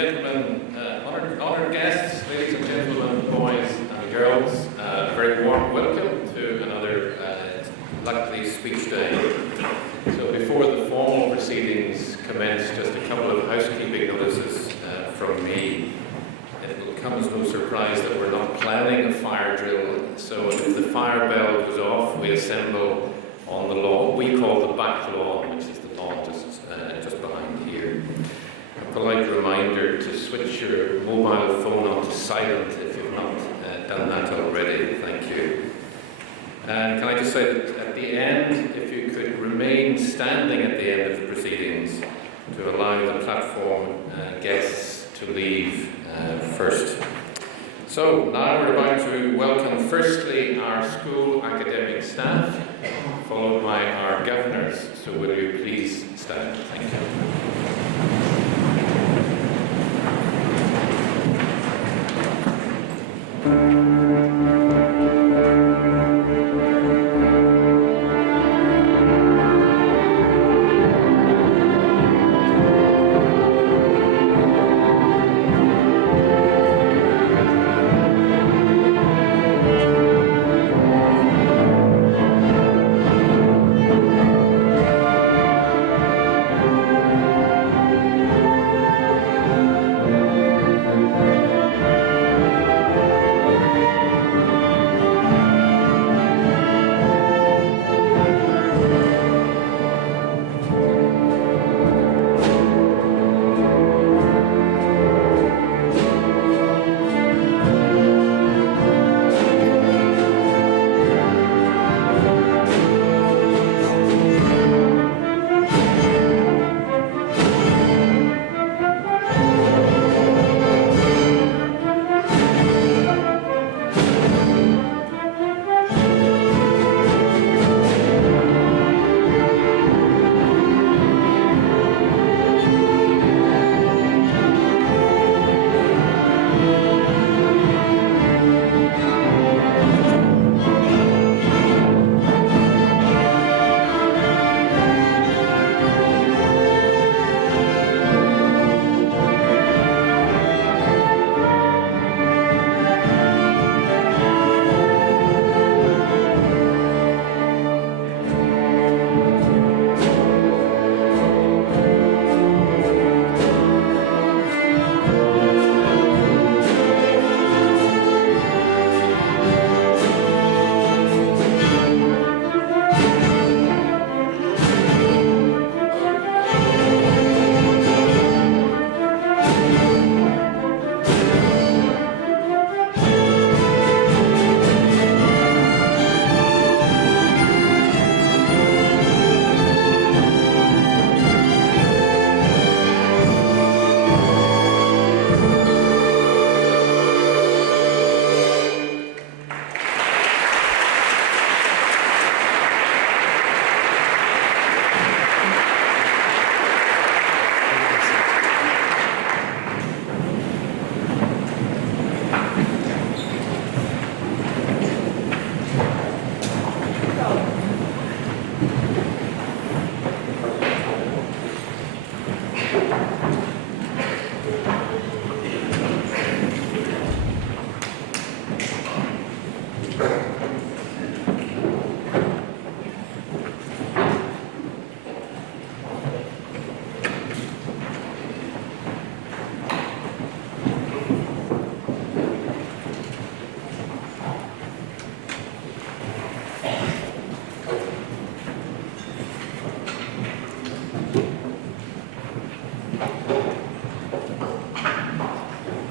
gentlemen, honoured guests, ladies and gentlemen, boys and girls, a very warm welcome to another Luckley Speech Day. So before the formal proceedings commence, just a couple of housekeeping notices from me. It will come as no surprise that we're not planning a fire drill, so if the fire bell goes off, we assemble on the lawn. We call the back lawn, which is the lawn just behind here. A polite reminder to switch your mobile phone onto silent if you've not done that already. Thank you. And can I just say that at the end, if you could remain standing at the end of the proceedings to allow the platform guests to leave first. So now we're about to welcome firstly our school academic staff, followed by our governors. So will you please stand? Thank you.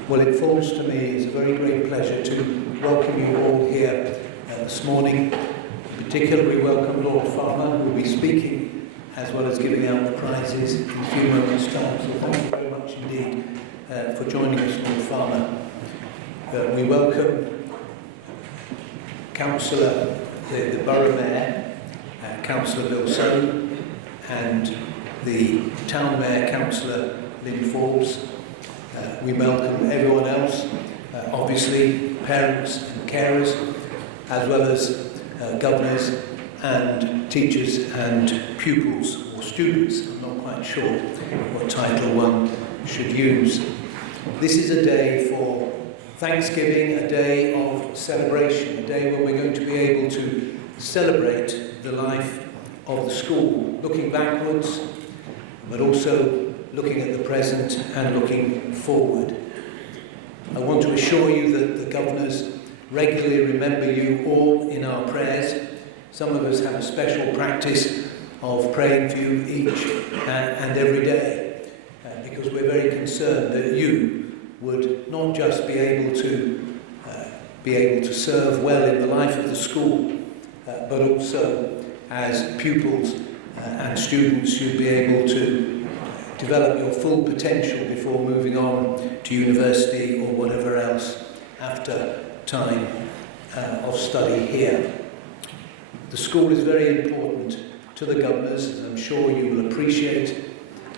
Well, it falls to me, it's a very great pleasure to welcome you all here this morning. In particular, we welcome Lord Farmer, who will be speaking as well as giving out the prizes in a few moments' time. So thank you very much indeed for joining us, Lord Farmer. We welcome Councillor, the Borough Mayor, Councillor Bill Soane, and the Town Mayor, Councillor Lynn Forbes. We welcome everyone else, obviously parents and carers, as well as governors and teachers and pupils or students. I'm not quite sure what title one should use. This is a day for Thanksgiving, a day of celebration, a day when we're going to be able to celebrate the life of the school, looking backwards, but also looking at the present and looking forward. I want to assure you that the governors regularly remember you all in our prayers. Some of us have a special practice of praying for you each and every day, because we're very concerned that you would not just be able to serve well in the life of the school, but also as pupils and students you'd be able to develop your full potential before moving on to university or whatever else after time of study here. The school is very important to the governors, as I'm sure you will appreciate.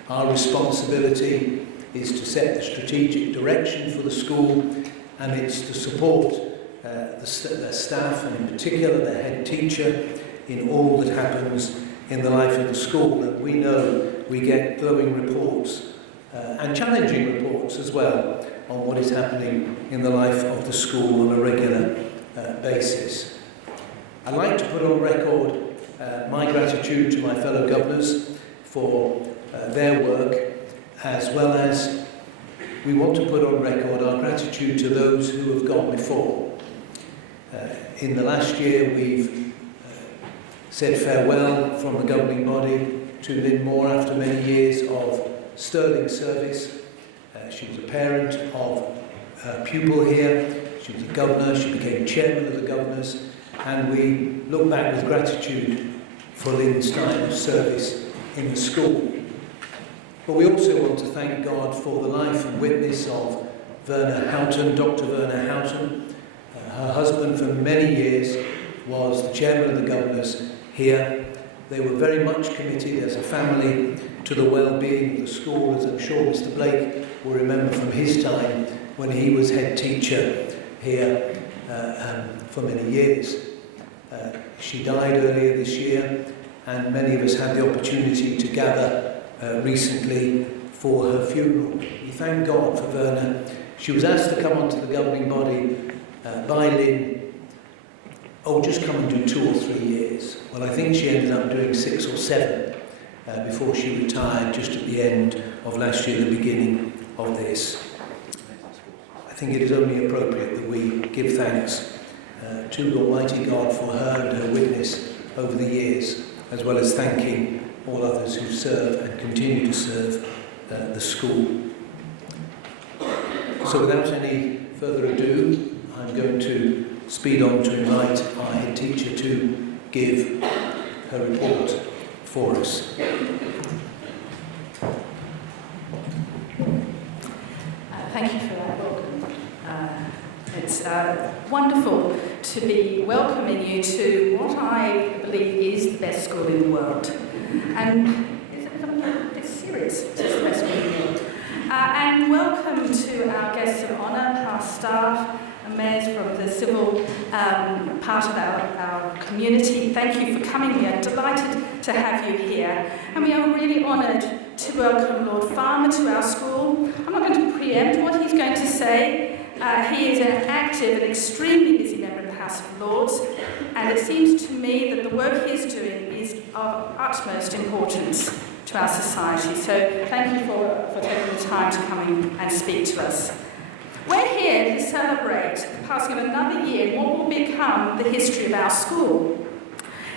Our responsibility is to set the strategic direction for the school, and it's to support the staff, and in particular the head teacher, in all that happens in the life of the school. And we know we get glowing reports and challenging reports as well on what is happening in the life of the school on a regular basis. I'd like to put on record my gratitude to my fellow governors for their work, as well as we want to put on record our gratitude to those who have gone before. In the last year we've said farewell from the governing body to Lynn Moore after many years of sterling service. She was a parent of a pupil here, she was a governor, she became chairman of the governors, and we look back with gratitude for Lynn's time of service in the school. But we also want to thank God for the life and witness of Verna Houghton, Dr. Verna Houghton. Her husband for many years was the chairman of the governors here. They were very much committed as a family to the well-being of the school, as I'm sure Mr. Blake will remember from his time when he was head teacher here for many years. She died earlier this year, and many of us had the opportunity to gather recently for her funeral. We thank God for Verna. She was asked to come onto the governing body by Lynn, just come and do 2 or 3 years. Well, I think she ended up doing 6 or 7 before she retired just at the end of last year, the beginning of this. I think it is only appropriate that we give thanks to Almighty God for her and her witness over the years, as well as thanking all others who serve and continue to serve the school. So without any further ado, I'm going to speed on to invite our head teacher to give her report for us. Thank you for that welcome. It's wonderful to be welcoming you to what I believe is the best school in the world. And it's serious, it's the best school in the world. And welcome to our guests of honour, our staff, and mayors from the civil part of our community. Thank you for coming. We are delighted to have you here. And we are really honoured to welcome Lord Farmer to our school. I'm not going to preempt what he's going to say. He is an active and extremely busy member of the House of Lords, and it seems to me that the work he's doing is of utmost importance to our society. So thank you for taking the time to come in and speak to us. We're here to celebrate the passing of another year in what will become the history of our school.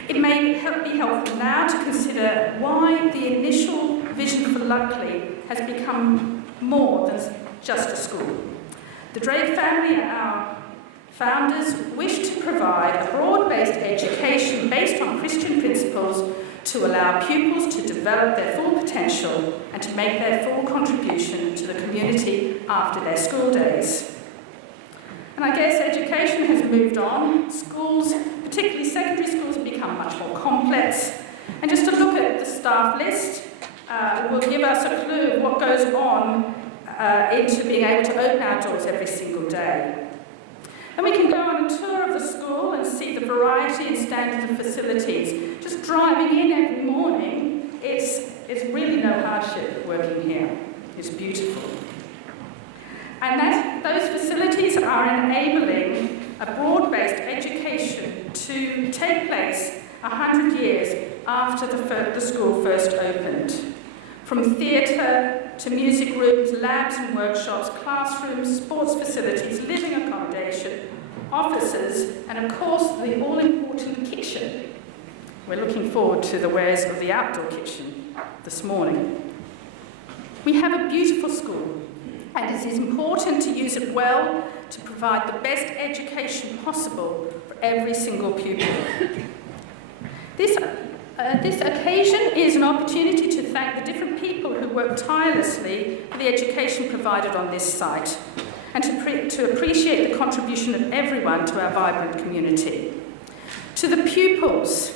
It may be helpful now to consider why the initial vision for Luckley has become more than just a school. The Drake family and our founders wished to provide a broad-based education based on Christian principles to allow pupils to develop their full potential and to make their full contribution to the community after their school days. And I guess education has moved on. Schools, particularly secondary schools, have become much more complex. And just to look at the staff list will give us a clue of what goes on into being able to open our doors every single day. And we can go on a tour of the school and see the variety and standard of facilities. Just driving in every morning, it's really no hardship working here. It's beautiful. And that those facilities are enabling a broad-based education to take place 100 years after the school first opened. From theatre to music rooms, labs and workshops, classrooms, sports facilities, living accommodation, offices, and of course the all-important kitchen. We're looking forward to the wares of the outdoor kitchen this morning. We have a beautiful school, and it is important to use it well to provide the best education possible for every single pupil. This occasion is an opportunity to thank the different people who work tirelessly for the education provided on this site, and to appreciate the contribution of everyone to our vibrant community. To the pupils,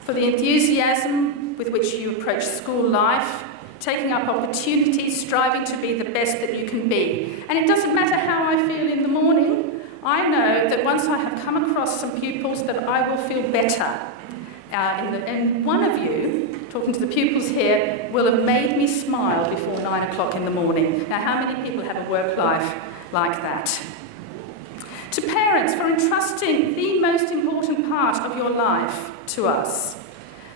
for the enthusiasm with which you approach school life, taking up opportunities, striving to be the best that you can be. And it doesn't matter how I feel in the morning, I know that once I have come across some pupils that I will feel better. And one of you, talking to the pupils here, will have made me smile before 9 o'clock in the morning. Now, how many people have a work life like that? To parents, for entrusting the most important part of your life to us.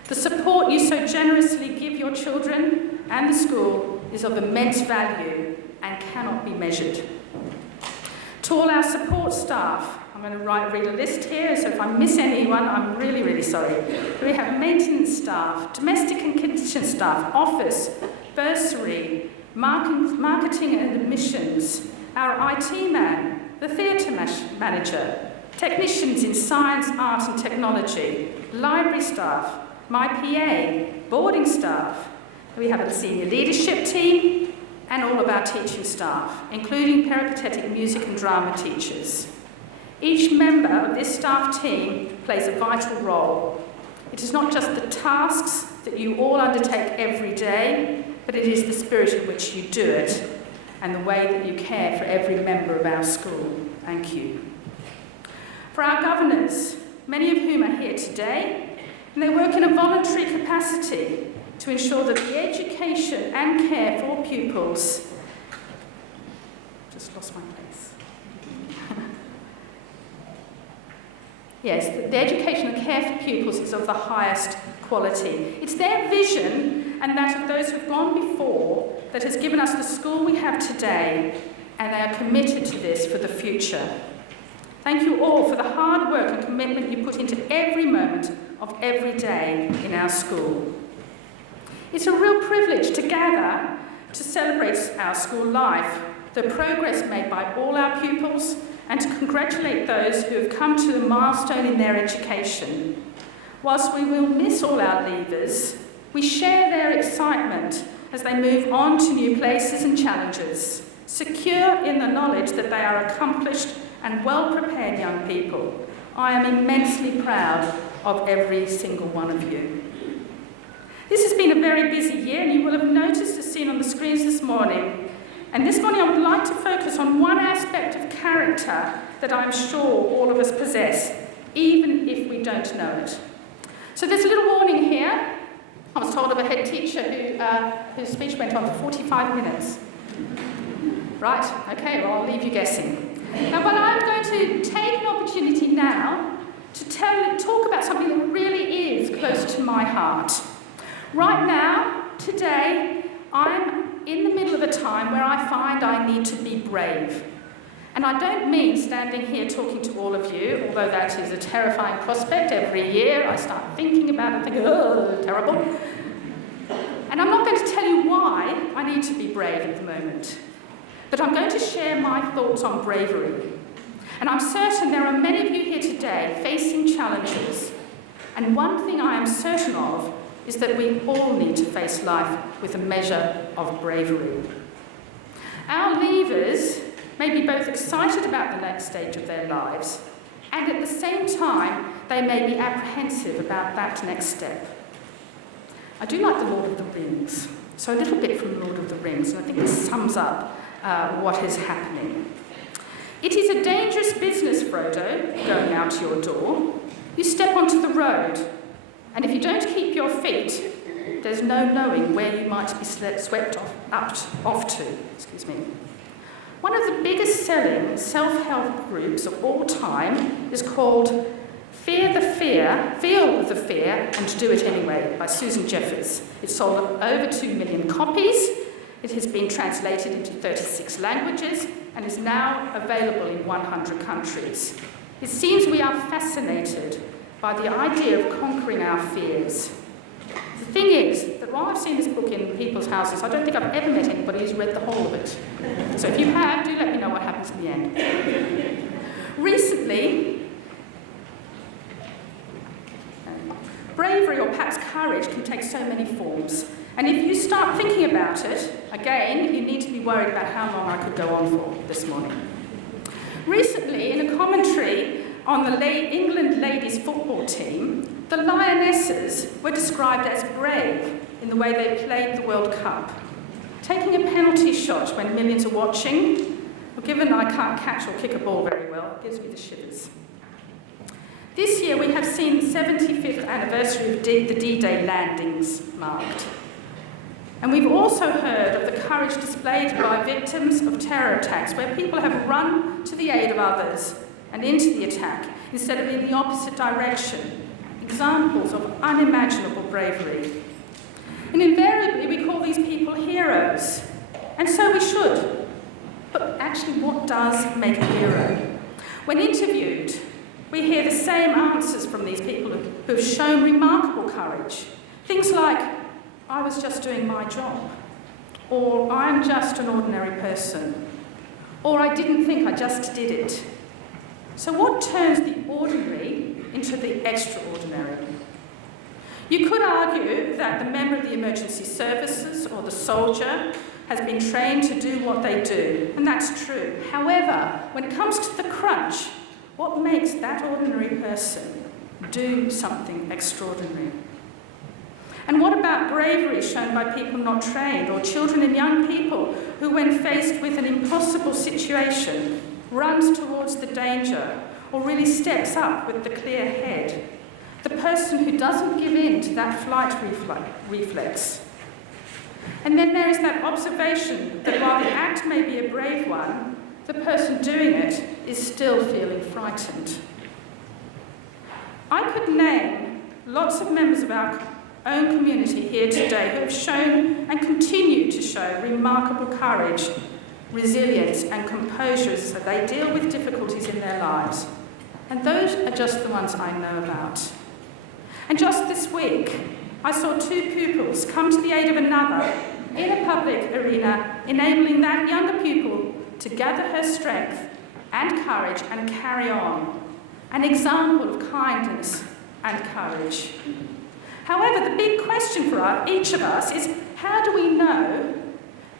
The support you so generously give your children and the school is of immense value and cannot be measured. To all our support staff, I'm going to read a list here, so if I miss anyone, I'm really, really sorry. We have maintenance staff, domestic and kitchen staff, office, bursary, marketing and admissions, our IT man, the theatre manager, technicians in science, art and technology, library staff, my PA, boarding staff. We have a senior leadership team and all of our teaching staff, including peripatetic music and drama teachers. Each member of this staff team plays a vital role. It is not just the tasks that you all undertake every day, but it is the spirit in which you do it and the way that you care for every member of our school. Thank you. For our governors, many of whom are here today, and they work in a voluntary capacity to ensure that the education and care for pupils... Just lost my place. Yes, the education and care for pupils is of the highest quality. It's their vision and that of those who've gone before that has given us the school we have today, and they are committed to this for the future. Thank you all for the hard work and commitment you put into every moment of every day in our school. It's a real privilege to gather to celebrate our school life, the progress made by all our pupils, and to congratulate those who have come to a milestone in their education. Whilst we will miss all our leavers, we share their excitement as they move on to new places and challenges, secure in the knowledge that they are accomplished and well-prepared young people. I am immensely proud of every single one of you. This has been a very busy year, and you will have noticed as seen on the screens this morning. And this morning I would like to focus on one aspect of character that I'm sure all of us possess, even if we don't know it. So there's a little warning here. I was told of a head teacher whose speech went on for 45 minutes. Right, okay, well I'll leave you guessing. Now, but I'm going to take an opportunity now to talk about something that really is close to my heart. Right now, today, I'm in the middle of a time where I find I need to be brave. And I don't mean standing here talking to all of you, although that is a terrifying prospect. Every year I start thinking about it and think, oh, terrible. And I'm not going to tell you why I need to be brave at the moment. But I'm going to share my thoughts on bravery. And I'm certain there are many of you here today facing challenges. And one thing I am certain of is that we all need to face life with a measure of bravery. Our leavers may be both excited about the next stage of their lives, and at the same time, they may be apprehensive about that next step. I do like the Lord of the Rings, so a little bit from Lord of the Rings, and I think this sums up what is happening. It is a dangerous business, Frodo, going out your door. You step onto the road, and if you don't keep your feet, there's no knowing where you might be swept off to. One of the biggest selling self-help groups of all time is called Feel the Fear and Do It Anyway by Susan Jeffers. It sold over 2 million copies. It has been translated into 36 languages and is now available in 100 countries. It seems we are fascinated by the idea of conquering our fears. The thing is that while I've seen this book in people's houses, I don't think I've ever met anybody who's read the whole of it. So if you have, do let me know what happens in the end. Recently, bravery, or perhaps courage, can take so many forms. And if you start thinking about it, again, you need to be worried about how long I could go on for this morning. Recently, in a commentary on the England ladies football team, the Lionesses were described as brave in the way they played the World Cup. Taking a penalty shot when millions are watching, well, given I can't catch or kick a ball very well, it gives me the shivers. This year we have seen the 75th anniversary of the D-Day landings marked. And we've also heard of the courage displayed by victims of terror attacks, where people have run to the aid of others and into the attack instead of in the opposite direction. Examples of unimaginable bravery. And invariably we call these people heroes, and so we should. But actually, what does make a hero? When interviewed, we hear the same answers from these people who have shown remarkable courage. Things like, I was just doing my job, or I'm just an ordinary person, or I didn't think, I just did it. So what turns the ordinary into the extraordinary? You could argue that the member of the emergency services or the soldier has been trained to do what they do, and that's true. However, when it comes to the crunch, what makes that ordinary person do something extraordinary? And what about bravery shown by people not trained, or children and young people who, when faced with an impossible situation, runs towards the danger, or really steps up with the clear head? The person who doesn't give in to that flight reflex. And then there is that observation that while the act may be a brave one, the person doing it is still feeling frightened. I could name lots of members of our own community here today who have shown and continue to show remarkable courage, resilience and composure as they deal with difficulties in their lives. And those are just the ones I know about. And just this week, I saw 2 pupils come to the aid of another in a public arena, enabling that younger pupil to gather her strength and courage and carry on. An example of kindness and courage. However, the big question for each of us is, how do we know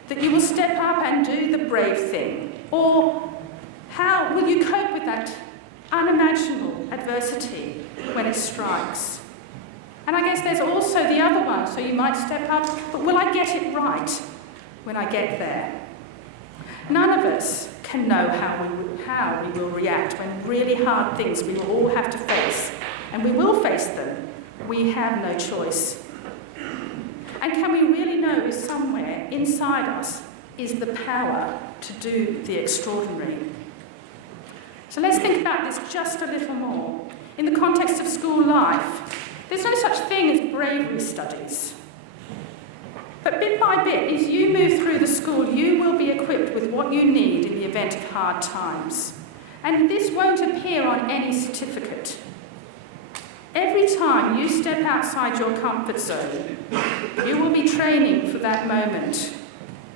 that you will step up and do the brave thing? Or how will you cope with that unimaginable adversity when it strikes? And I guess there's also the other one, so you might step up, but will I get it right when I get there? None of us can know how we will react when really hard things we will all have to face, and we will face them. We have no choice. And can we really know if somewhere inside us is the power to do the extraordinary? So let's think about this just a little more. In the context of school life, there's no such thing as bravery studies. But bit by bit, as you move through the school, you will be equipped with what you need in the event of hard times. And this won't appear on any certificate. Every time you step outside your comfort zone, you will be training for that moment.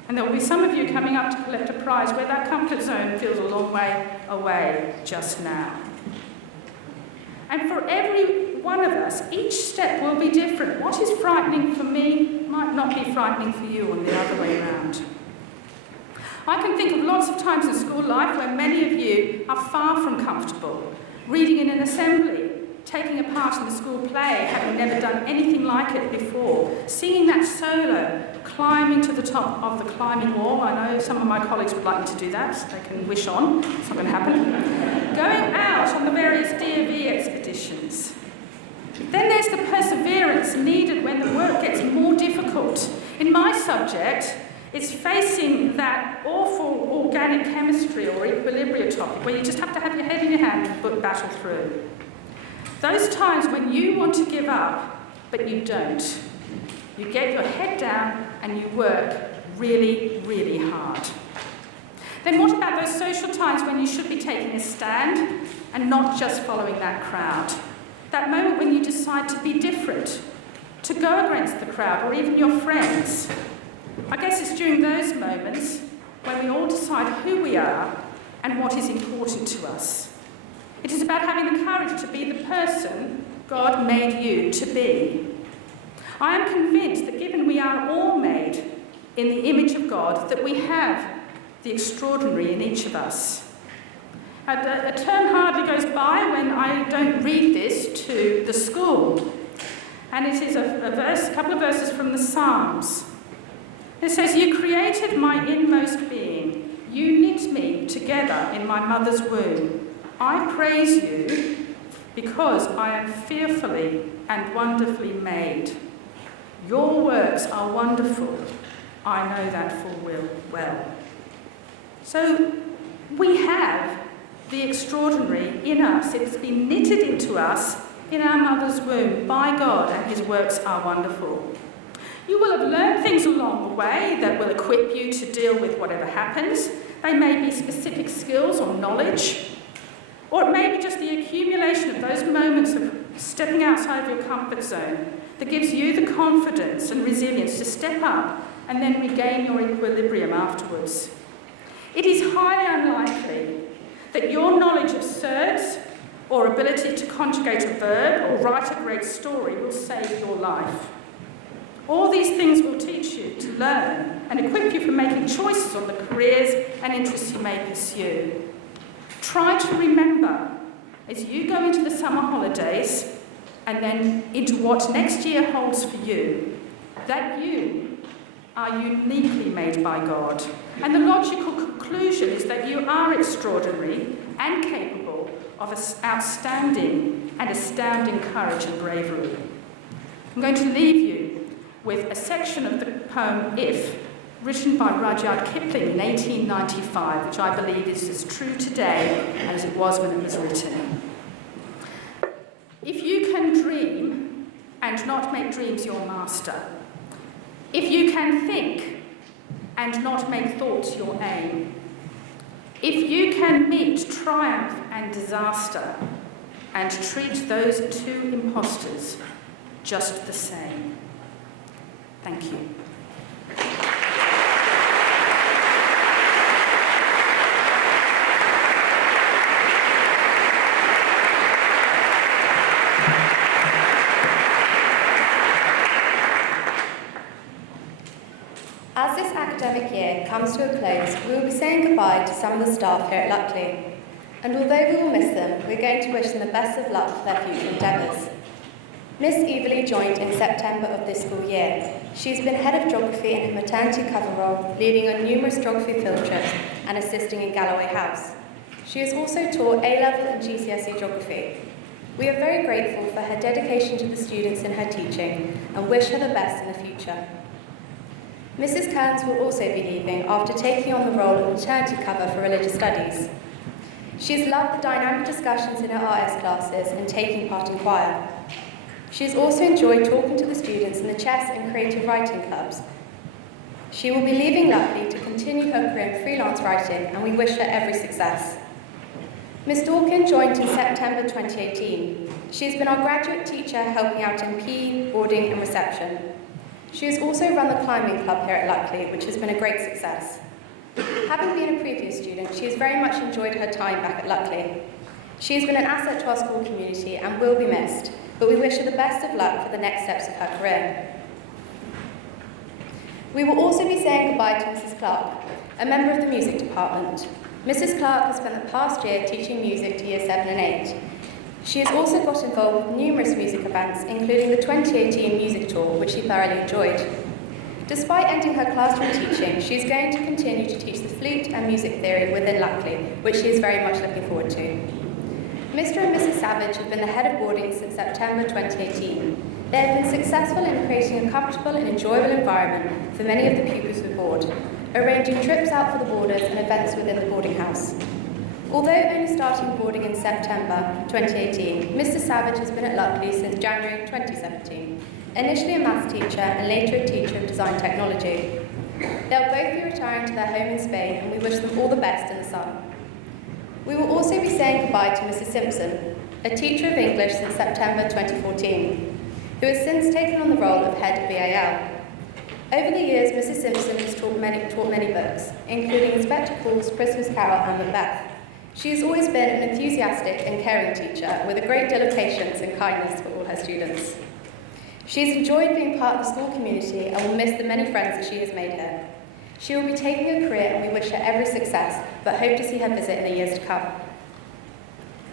And there will be some of you coming up to collect a prize where that comfort zone feels a long way away just now. And for every one of us, each step will be different. What is frightening for me might not be frightening for you, and the other way around. I can think of lots of times in school life where many of you are far from comfortable, reading in an assembly, taking a part in the school play, having never done anything like it before, singing that solo, climbing to the top of the climbing wall. I know some of my colleagues would like me to do that, so they can wish on. It's not going to happen. Going out on the various D&V expeditions. Then there's the perseverance needed when the work gets more difficult. In my subject, It's facing that awful organic chemistry or equilibria topic where you just have to have your head in your hand and battle through. Those times when you want to give up, but you don't. You get your head down and you work really, really hard. Then what about those social times when you should be taking a stand and not just following that crowd? That moment when you decide to be different, to go against the crowd or even your friends. I guess it's during those moments when we all decide who we are and what is important to us. It is about having the courage to be the person God made you to be. I am convinced that given we are all made in the image of God, that we have the extraordinary in each of us. A term hardly goes by when I don't read this to the school. And it is a couple of verses from the Psalms. It says, "You created my inmost being. You knit me together in my mother's womb. I praise you because I am fearfully and wonderfully made. Your works are wonderful. I know that full well." So we have the extraordinary in us. It's been knitted into us in our mother's womb by God, and his works are wonderful. You will have learned things along the way that will equip you to deal with whatever happens. They may be specific skills or knowledge, or it may be just the accumulation of those moments of stepping outside of your comfort zone that gives you the confidence and resilience to step up and then regain your equilibrium afterwards. It is highly unlikely that your knowledge of surds or ability to conjugate a verb or write a great story will save your life. All these things will teach you to learn and equip you for making choices on the careers and interests you may pursue. Try to remember, as you go into the summer holidays and then into what next year holds for you, that you are uniquely made by God. And the logical conclusion is that you are extraordinary and capable of outstanding and astounding courage and bravery. I'm going to leave you with a section of the poem If, written by Rudyard Kipling in 1895, which I believe is as true today as it was when it was written. If you can dream and not make dreams your master, if you can think and not make thoughts your aim, if you can meet triumph and disaster and treat those two impostors just the same. Thank you. As this academic year comes to a close, we will be saying goodbye to some of the staff here at Luckley. And although we will miss them, we're going to wish them the best of luck for their future endeavours. Miss Everly joined in September of this school year. She's been head of geography in her maternity cover role, leading on numerous geography field trips and assisting in Galloway House. She has also taught A-level and GCSE geography. We are very grateful for her dedication to the students in her teaching and wish her the best in the future. Mrs. Kearns will also be leaving after taking on the role of maternity cover for religious studies. She has loved the dynamic discussions in her RS classes and taking part in choir. She has also enjoyed talking to the students in the chess and creative writing clubs. She will be leaving Luckley to continue her career in freelance writing, and we wish her every success. Miss Dawkins joined in September 2018. She has been our graduate teacher, helping out in PE, boarding and reception. She has also run the climbing club here at Luckley, which has been a great success. Having been a previous student, she has very much enjoyed her time back at Luckley. She has been an asset to our school community and will be missed, but we wish her the best of luck for the next steps of her career. We will also be saying goodbye to Mrs. Clark, a member of the music department. Mrs. Clark has spent the past year teaching music to Year 7 and 8. She has also got involved with numerous music events, including the 2018 music tour, which she thoroughly enjoyed. Despite ending her classroom teaching, she is going to continue to teach the flute and music theory within Luckley, which she is very much looking forward to. Mr. and Mrs. Savage have been the head of boarding since September 2018. They have been successful in creating a comfortable and enjoyable environment for many of the pupils who board, arranging trips out for the boarders and events within the boarding house. Although only starting boarding in September 2018, Mr Savage has been at Luckley since January 2017, initially a maths teacher and later a teacher of design technology. They'll both be retiring to their home in Spain, and we wish them all the best in the sun. We will also be saying goodbye to Mrs Simpson, a teacher of English since September 2014, who has since taken on the role of head of BAL. Over the years, Mrs Simpson has taught many books, including Inspector Calls, Christmas Carol and Macbeth. She has always been an enthusiastic and caring teacher with a great deal of patience and kindness for all her students. She has enjoyed being part of the school community and will miss the many friends that she has made here. She will be taking a career and we wish her every success, but hope to see her visit in the years to come.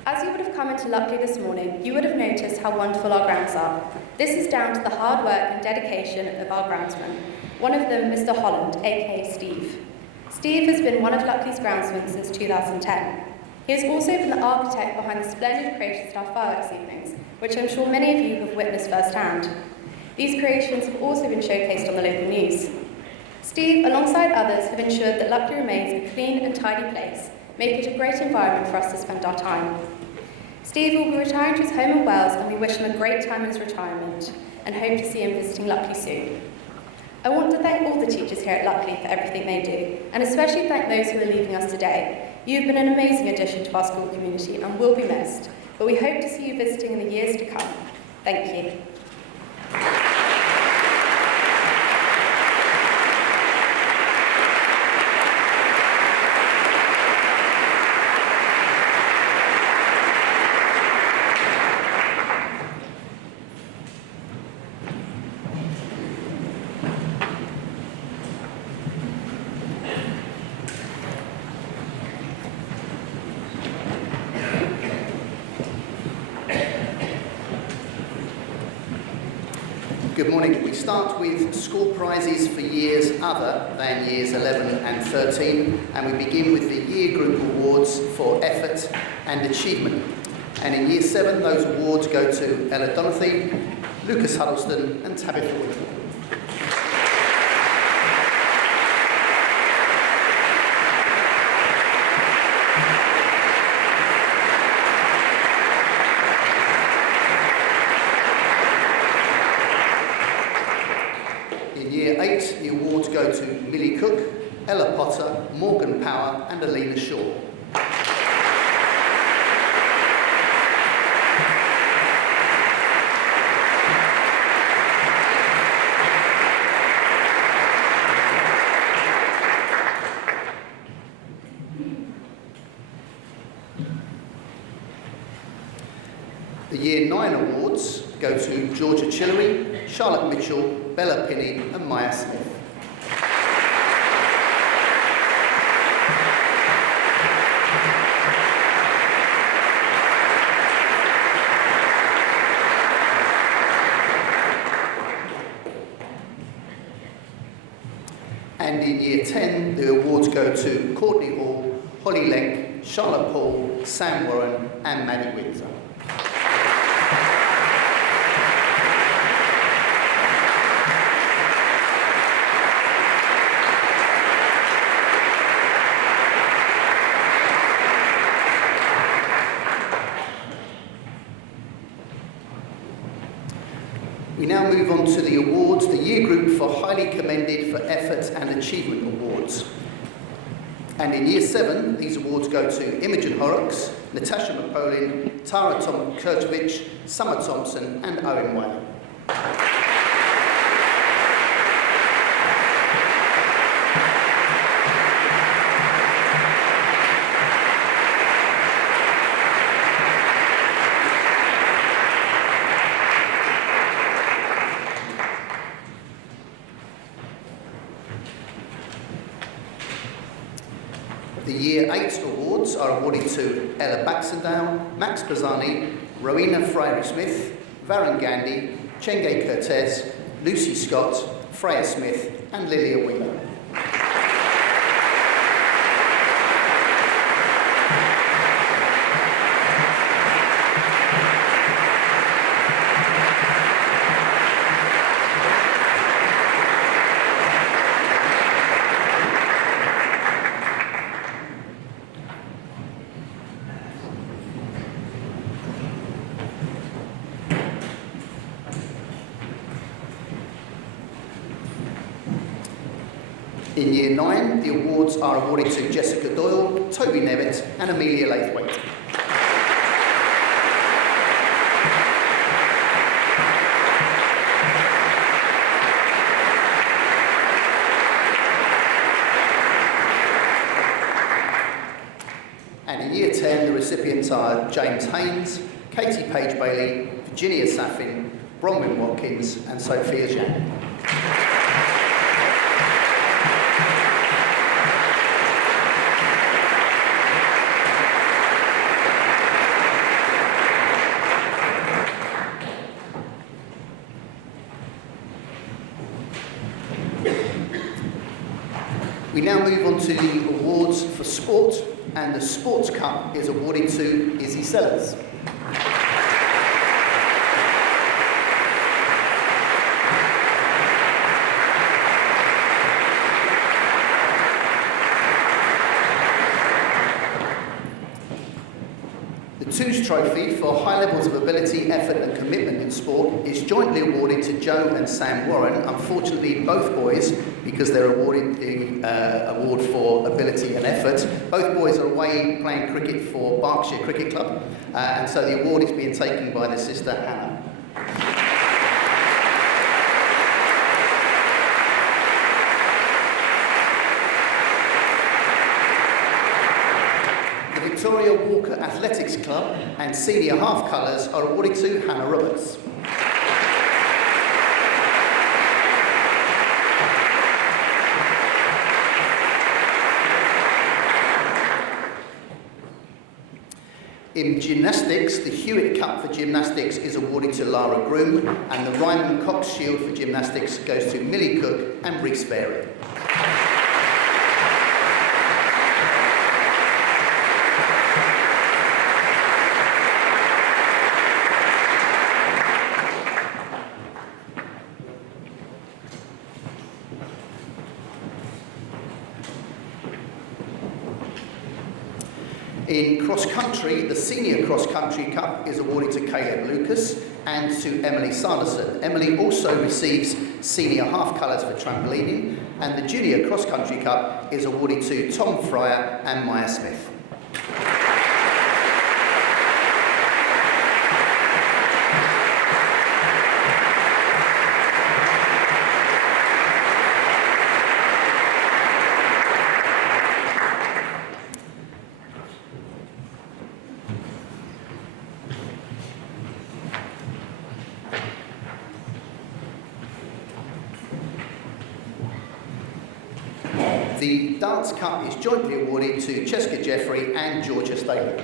As you would have come into Luckley this morning, you would have noticed how wonderful our grounds are. This is down to the hard work and dedication of our groundsmen, one of them Mr Holland, aka Steve. Steve has been one of Luckley's groundsmen since 2010. He has also been the architect behind the splendid creations at our fireworks evenings, which I'm sure many of you have witnessed firsthand. These creations have also been showcased on the local news. Steve, alongside others, have ensured that Luckley remains a clean and tidy place, making it a great environment for us to spend our time. Steve will be retiring to his home in Wales, and we wish him a great time in his retirement and hope to see him visiting Luckley soon. I want to thank all the teachers here at Luckley for everything they do, and especially thank those who are leaving us today. You've been an amazing addition to our school community and will be missed, but we hope to see you visiting in the years to come. Thank you. Good morning. We start with school prizes for years other than years 11 and 13, and we begin with the year group awards for effort and achievement. And in year 7, those awards go to Ella Donathy, Lucas Huddleston and Tabitha Wood. In year 8, the awards go to Millie Cook, Ella Potter, Morgan Power and Alina Shaw. The Year 9 awards go to Georgia Chillery, Charlotte Mitchell, Bella Pinney and Maya Smith. And in Year 10, the awards go to Courtney Hall, Holly Lenk, Charlotte Paul, Sam Warren and Maddie Windsor. We now move on to the awards, the year group for Highly Commended for Effort and Achievement Awards. And in year 7, these awards go to Imogen Horrocks, Natasha McPolin, Tara Kurtovich, Summer Thompson and Owen Whale. The Year 8 awards are awarded to Ella Baxendale, Max Bazzani, Rowena Fryery-Smith, Varun Gandhi, Chenge Cortez, Lucy Scott, Freya Smith and Lilia Wheeler. In Year 9, the awards are awarded to Jessica Doyle, Toby Nevitt and Amelia Laithwaite. And in Year 10, the recipients are James Haynes, Katie Page Bailey, Virginia Saffin, Bronwyn Watkins and Sophia Zhang. We now move on to the awards for sport, and the Sports Cup is awarded to Izzy Sellers. The Twos Trophy for high levels of ability, effort and commitment in sport is jointly awarded to Joe and Sam Warren. Unfortunately, both boys, because they're awarded the award for ability and effort, both boys are away playing cricket for Berkshire Cricket Club, and so the award is being taken by their sister Hannah. The Victoria Walker Athletics Club and senior half colours are awarded to Hannah Roberts. In gymnastics, the Hewitt Cup for gymnastics is awarded to Lara Groom, and the Ryman Cox Shield for gymnastics goes to Millie Cook and Reese Berry. In cross-country, the Senior Cross-Country Cup is awarded to Caleb Lucas and to Emily Sanderson. Emily also receives senior half colours for trampolining, and the Junior Cross-Country Cup is awarded to Tom Fryer and Maya Smith. The Dance Cup is jointly awarded to Cheska Jeffrey and Georgia Staley.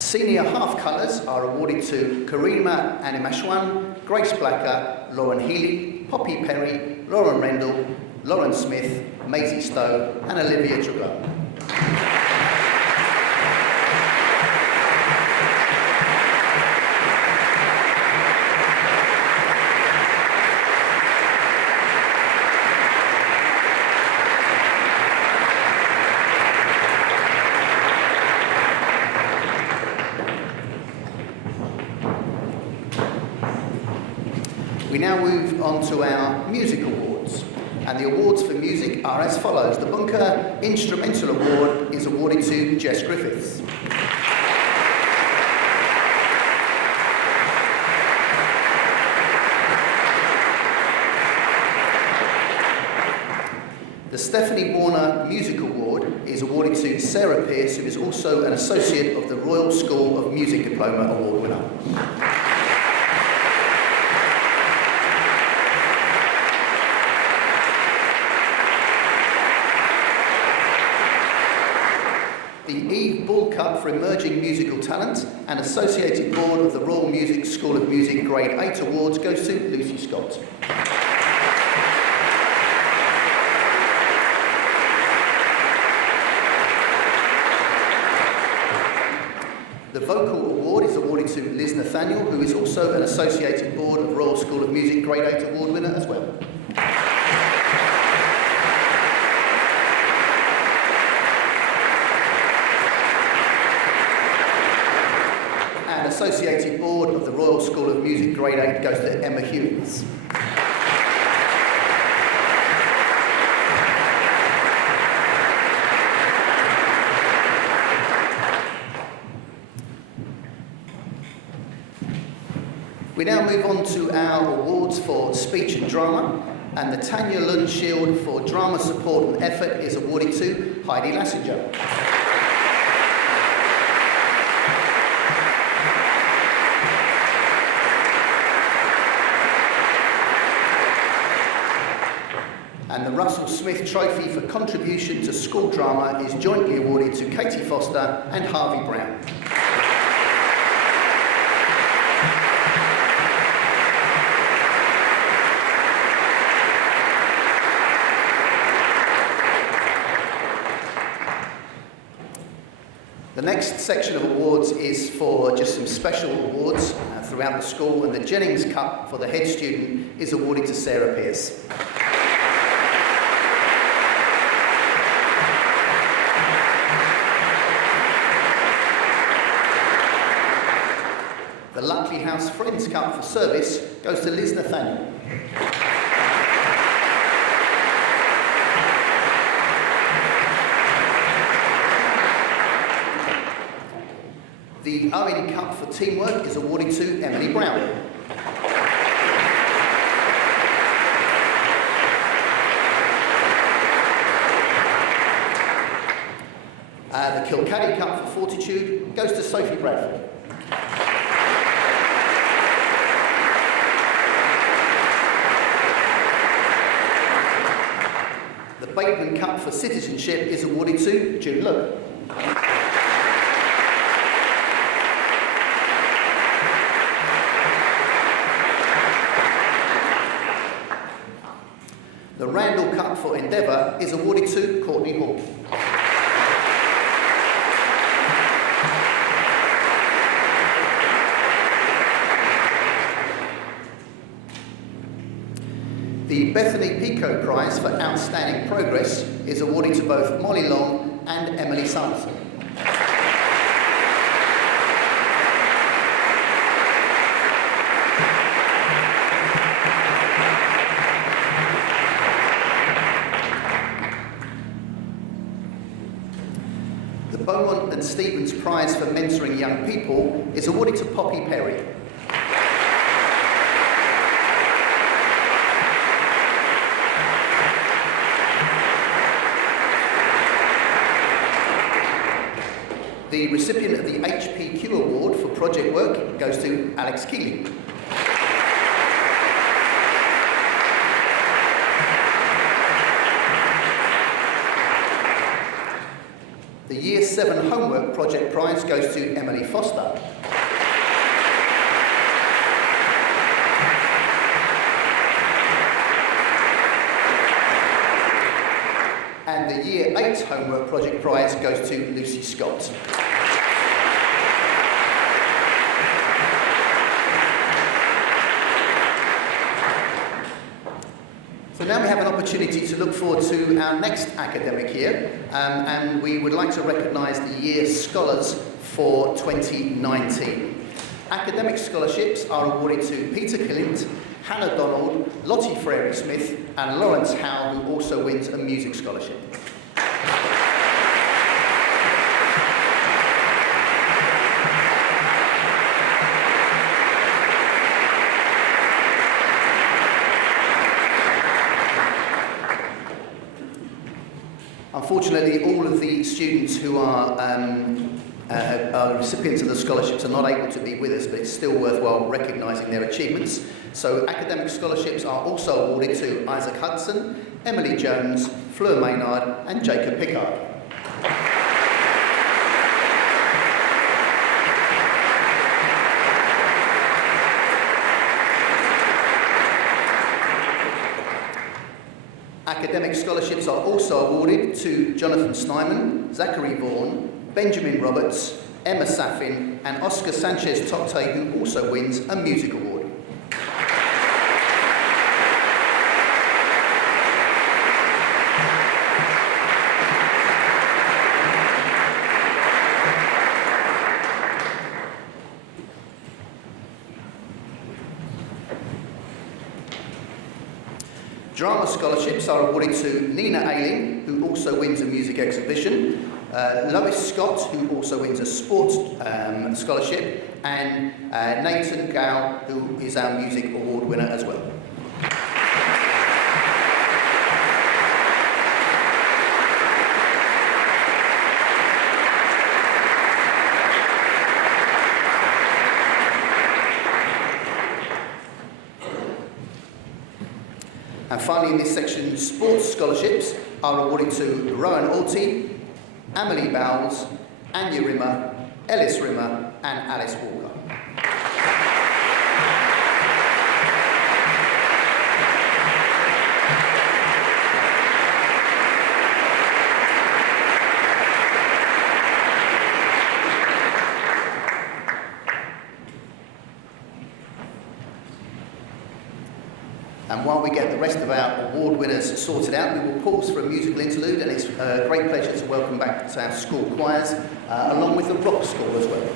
Senior half colours are awarded to Karima Animashwan, Grace Blacker, Lauren Healy, Poppy Perry, Lauren Rendell, Lauren Smith, Maisie Stowe and Olivia Truglo. We now move on to our music awards. And the awards for music are as follows. The Bunker Instrumental Award is awarded to Jess Griffiths. The Stephanie Warner Music Award is awarded to Sarah Pearce, who is also an Associate of the Royal School of Music Diploma Award winner. The Eve Bull Cup for Emerging Musical Talent and Associated Board of the Royal Music School of Music Grade 8 Awards goes to Lucy Scott. The Vocal Award is awarded to Liz Nathaniel, who is also an Associated Board of Royal School of Music Grade 8 Award winner as well. Associated Board of the Royal School of Music Grade 8 goes to Emma Hewins. We now move on to our awards for speech and drama, and the Tanya Lund Shield for drama support and effort is awarded to Heidi Lassinger. And the Russell Smith Trophy for contribution to school drama is jointly awarded to Katie Foster and Harvey Brown. The next section of awards is for just some special awards throughout the school, and the Jennings Cup for the head student is awarded to Sarah Pearce. The Luckley House Friends Cup for service goes to Liz Nathaniel. The Owen Cup for teamwork is awarded to Emily Brown. The Kilcaddy Cup for fortitude goes to Sophie Bradford. The Bateman Cup for citizenship is awarded to June Lowe. The Randall Cup for Endeavour is awarded to Courtney Hall. The Bethany Pico Prize for Outstanding Progress is awarded to both Molly Long and Emily Sanderson. The Beaumont and Stevens Prize for Mentoring Young People is awarded to Poppy Perry. The recipient of the HPQ Award for project work goes to Alex Keeling. The Year 7 Homework Project Prize goes to Emily Foster. And the Year 8 Homework Project Prize goes to Lucy Scott. So now we have an opportunity to look forward to our next academic year, and we would like to recognise the Year Scholars for 2019. Academic scholarships are awarded to Peter Killint, Hannah Donald, Lottie Frary-Smith and Lawrence Howe, who also wins a music scholarship. Unfortunately, all of the students who are recipients of the scholarships are not able to be with us, but it's still worthwhile recognising their achievements. So academic scholarships are also awarded to Isaac Hudson, Emily Jones, Fleur Maynard and Jacob Pickard. Academic scholarships are also awarded to Jonathan Snyman, Zachary Vaughan, Benjamin Roberts, Emma Saffin and Oscar Sanchez-Tocte, who also wins a music award. Drama scholarships are awarded to Nina Ayling, who also wins a music exhibition, Lois Scott, who also wins a sports scholarship, and Nathan Gow, who is our music award winner as well. And finally, in this section, sports scholarships are awarded to Rowan Alty, Amelie Bowles, Anya Rimmer, Ellis Rimmer, and Alice Walker. And while we get the rest of our award winners sorted out, we will pause for a musical interlude, and it's a great pleasure to welcome back to our school choirs, along with the rock school as well.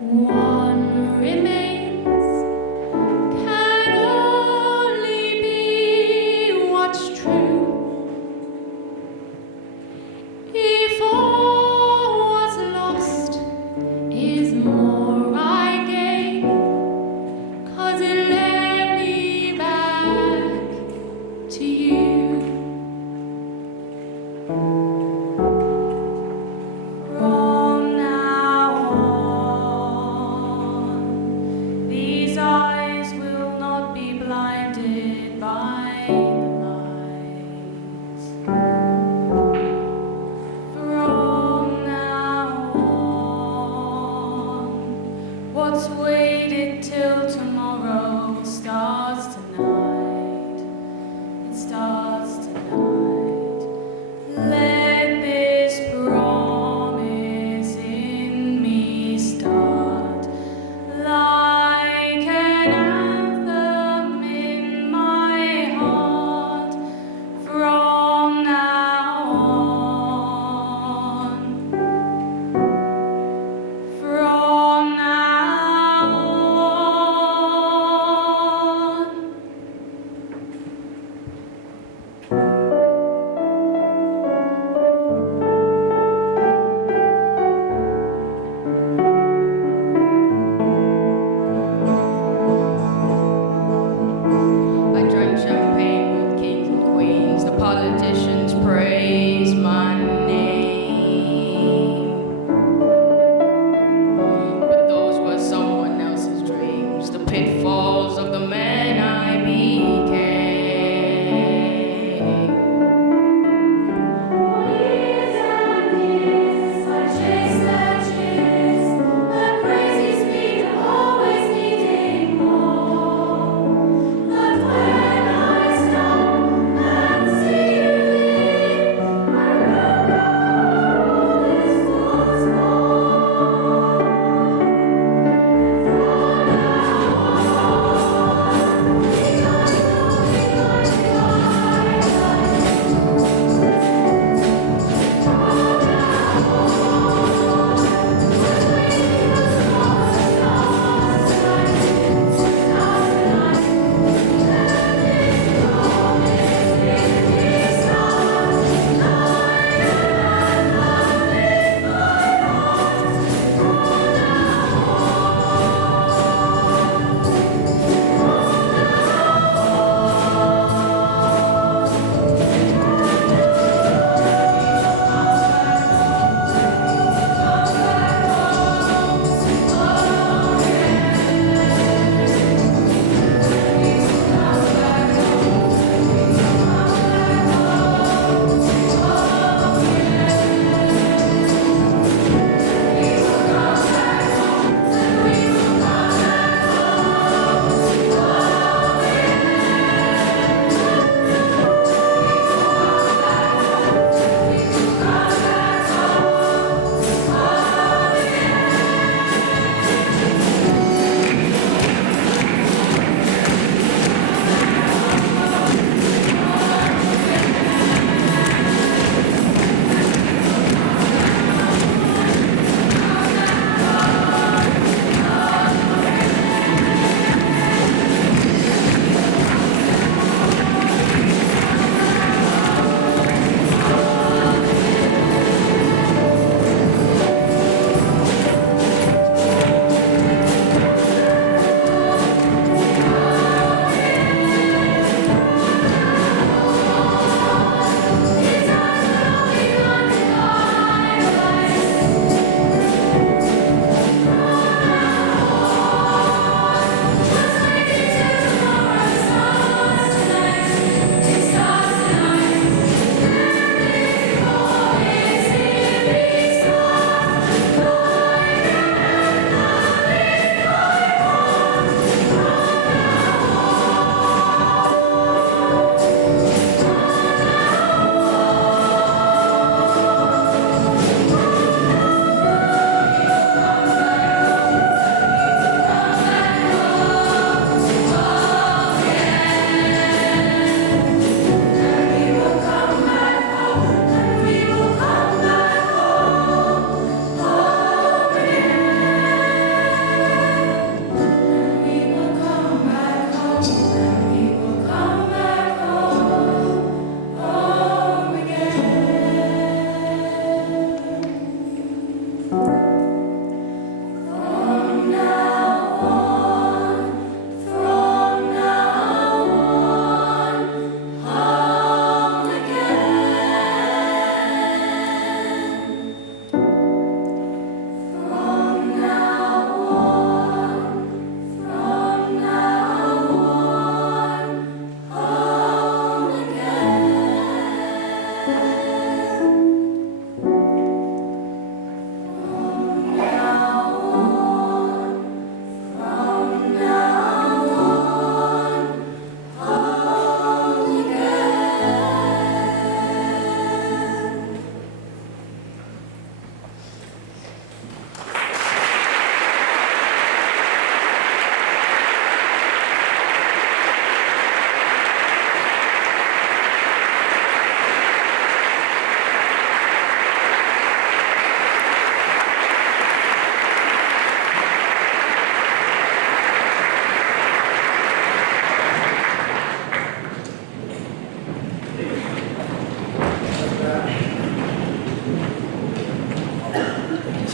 One remains.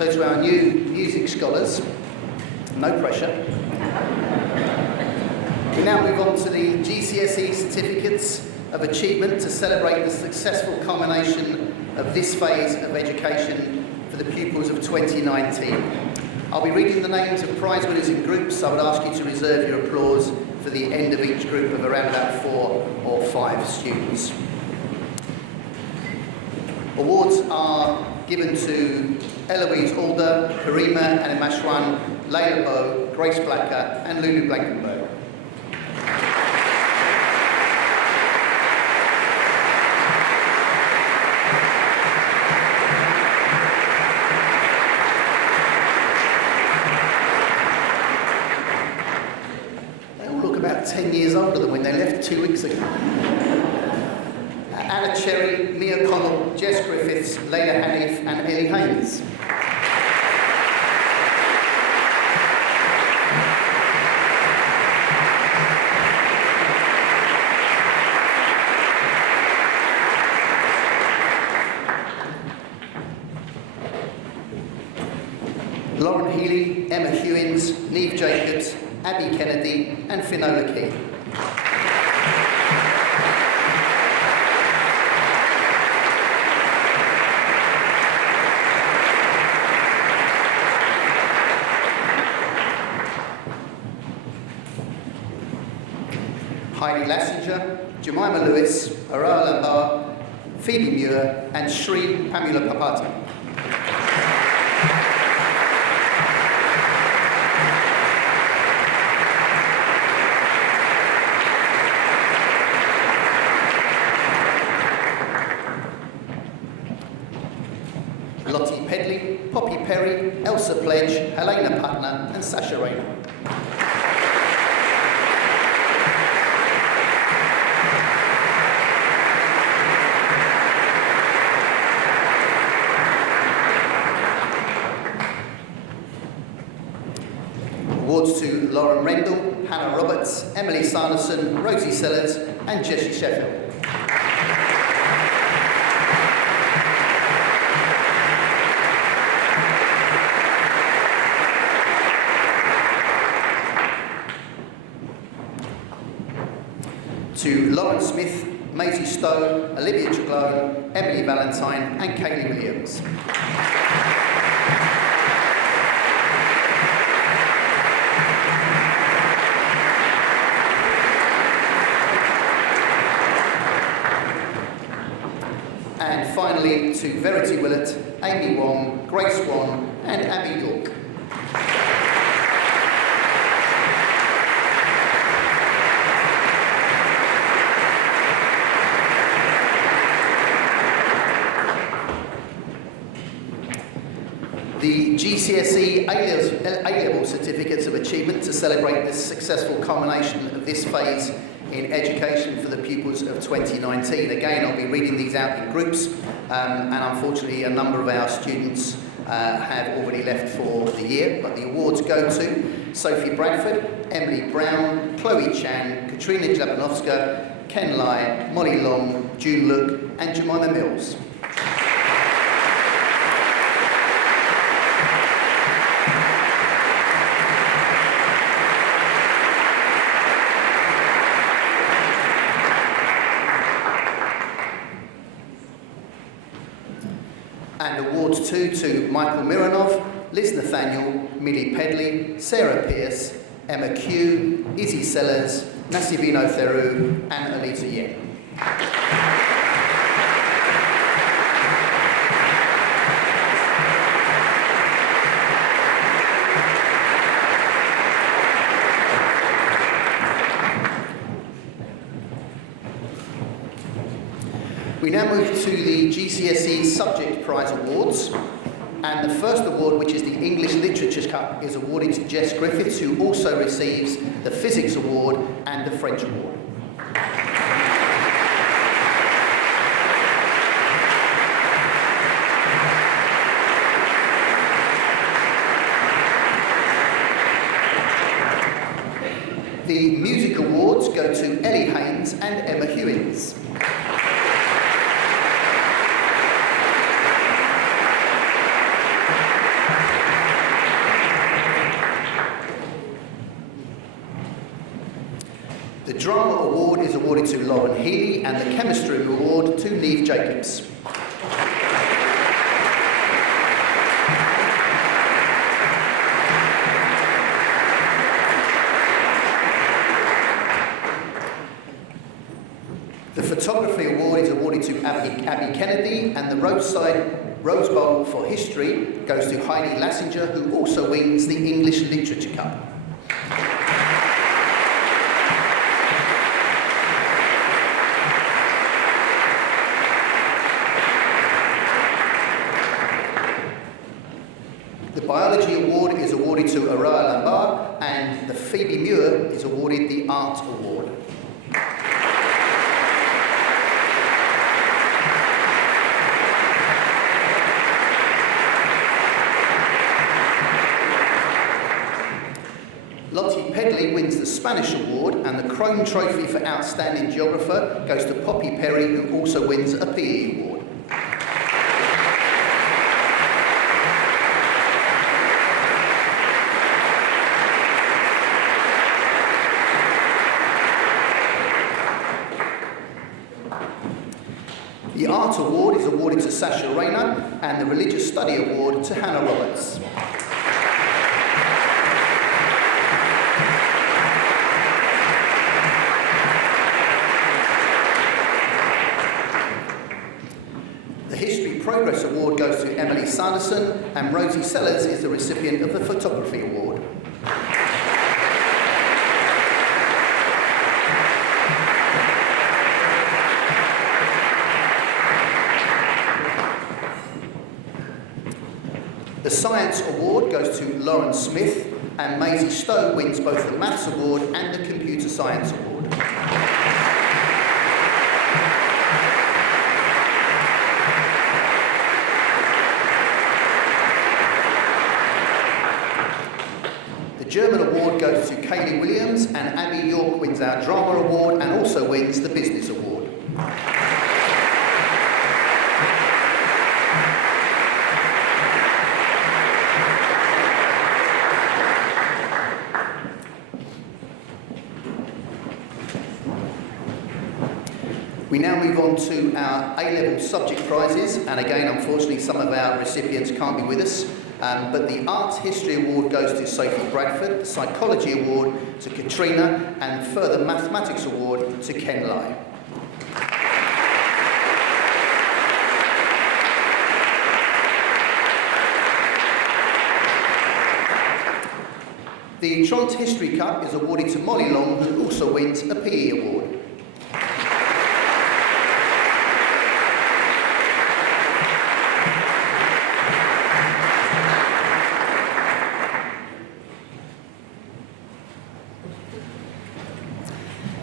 So to our new music scholars, no pressure. We now move on to the GCSE certificates of achievement to celebrate the successful culmination of this phase of education for the pupils of 2019. I'll be reading the names of prize winners in groups. I would ask you to reserve your applause for the end of each group of around about 4 or 5 students. Awards are given to Eloise Alder, Karima Animashwan, Layla Bow, Grace Blacker and Lulu Blankenberg. They all look about 10 years older than when they left 2 weeks ago. Anna Cherry, Mia Connell, Jess Griffiths, Layla Hanif and Ellie Haynes. Lauren Healy, Emma Hewins, Neve Jacobs, Abby Kennedy and Finola Key. Heidi Lassinger, Jemima Lewis, Aurora Lambar, Phoebe Muir and Sri Pamela Papati. Lottie Pedley, Poppy Perry, Elsa Pledge, Helena Putner and Sasha Rayner. Awards to Lauren Rendell, Hannah Roberts, Emily Sanderson, Rosie Sellers and Jessie Sheffield. To Lauren Smith, Maisie Stowe, Olivia Trelawney, Emily Valentine and Kaylee Williams. And finally to Verity Willett, Amy Wong, Grace Wong and Abby York. The GCSE A-level certificates of achievement to celebrate this successful culmination of this phase in education for the pupils of 2019. Again, I'll be reading these out in groups, and unfortunately a number of our students have already left for the year, but the awards go to Sophie Bradford, Emily Brown, Chloe Chan, Katrina Jlabanovska, Ken Lai, Molly Long, June Look and Jemima Mills. And awards to Michael Mironov, Liz Nathaniel, Millie Pedley, Sarah Pierce, Emma Q, Izzy Sellers, Nasivino Theru and Alita Yen. We now move to the GCSE Subject Prize Awards, and the first award, which is the English Literature Cup, is awarded to Jess Griffiths, who also receives the Physics Award and the French Award. The Music Awards go to Ellie Haynes and Emma Hewins. Drama Award is awarded to Lauren Healy and the Chemistry Award to Neve Jacobs. The Photography Award is awarded to Abby Kennedy, and the Rose Bowl for History goes to Heidi Lassinger, who also wins the English Literature Cup. The Biology Award is awarded to Aurora Lambert, and the Phoebe Muir is awarded the Art Award. Lottie Pedley wins the Spanish Award, and the Crone Trophy for Outstanding Geographer goes to Poppy Perry, who also wins a PE Award. The Art Award is awarded to Sasha Rayner, and the Religious Study Award to Hannah Roberts. The History Progress Award goes to Emily Sanderson, and Rosie Sellers is the recipient of the Photography Award. The Science Award goes to Lauren Smith, and Maisie Stowe wins both the Maths Award and the Computer Science Award. The German Award goes to Kaylee Williams, and Abby York wins our Drama Award and also wins the Business Award. We now move on to our A-level subject prizes, and again, unfortunately, some of our recipients can't be with us, but the Arts History Award goes to Sophie Bradford, the Psychology Award to Katrina, and the Further Mathematics Award to Ken Lai. The Tront History Cup is awarded to Molly Long, who also wins a PE Award.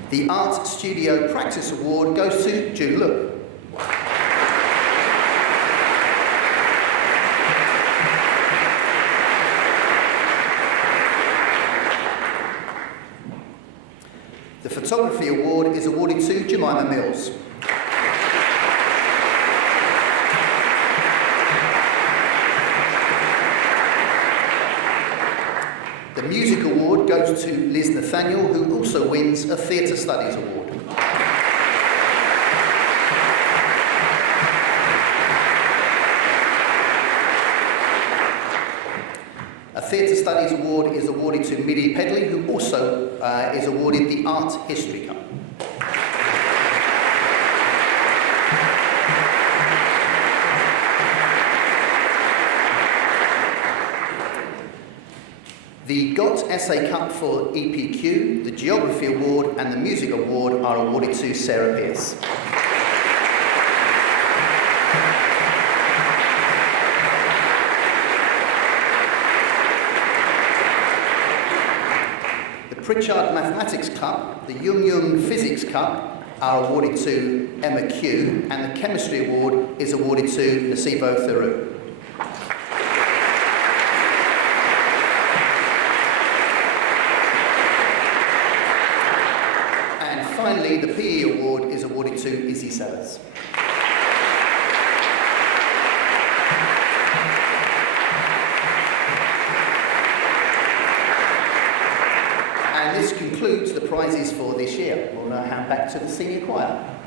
The Art Studio Practice Award goes to June Look. The Photography Award is awarded to Jemima Mills. The Music Award goes to Liz Nathaniel, who also wins a Theatre Studies Award. A Theatre Studies Award is awarded to Millie Pedley, who also is awarded the Art History Cup. The GOT Essay Cup for EPQ, the Geography Award and the Music Award are awarded to Sarah Pearce. The Pritchard Mathematics Cup, the Jung Physics Cup are awarded to Emma Q, and the Chemistry Award is awarded to Nasibo Theroux. Finally, the PE Award is awarded to Izzy Sellers. And this concludes the prize prizes for this year. We'll now hand back to the senior choir.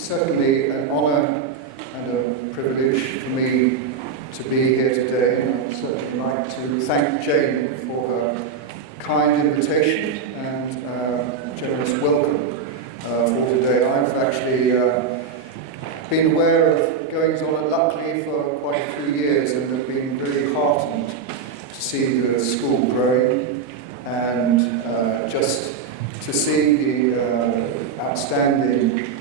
certainly an honour and a privilege for me to be here today, and I'd certainly like to thank Jane for her kind invitation and generous welcome for today. I've actually been aware of goings on at Luckley for quite a few years and have been really heartened to see the school growing and just to see the outstanding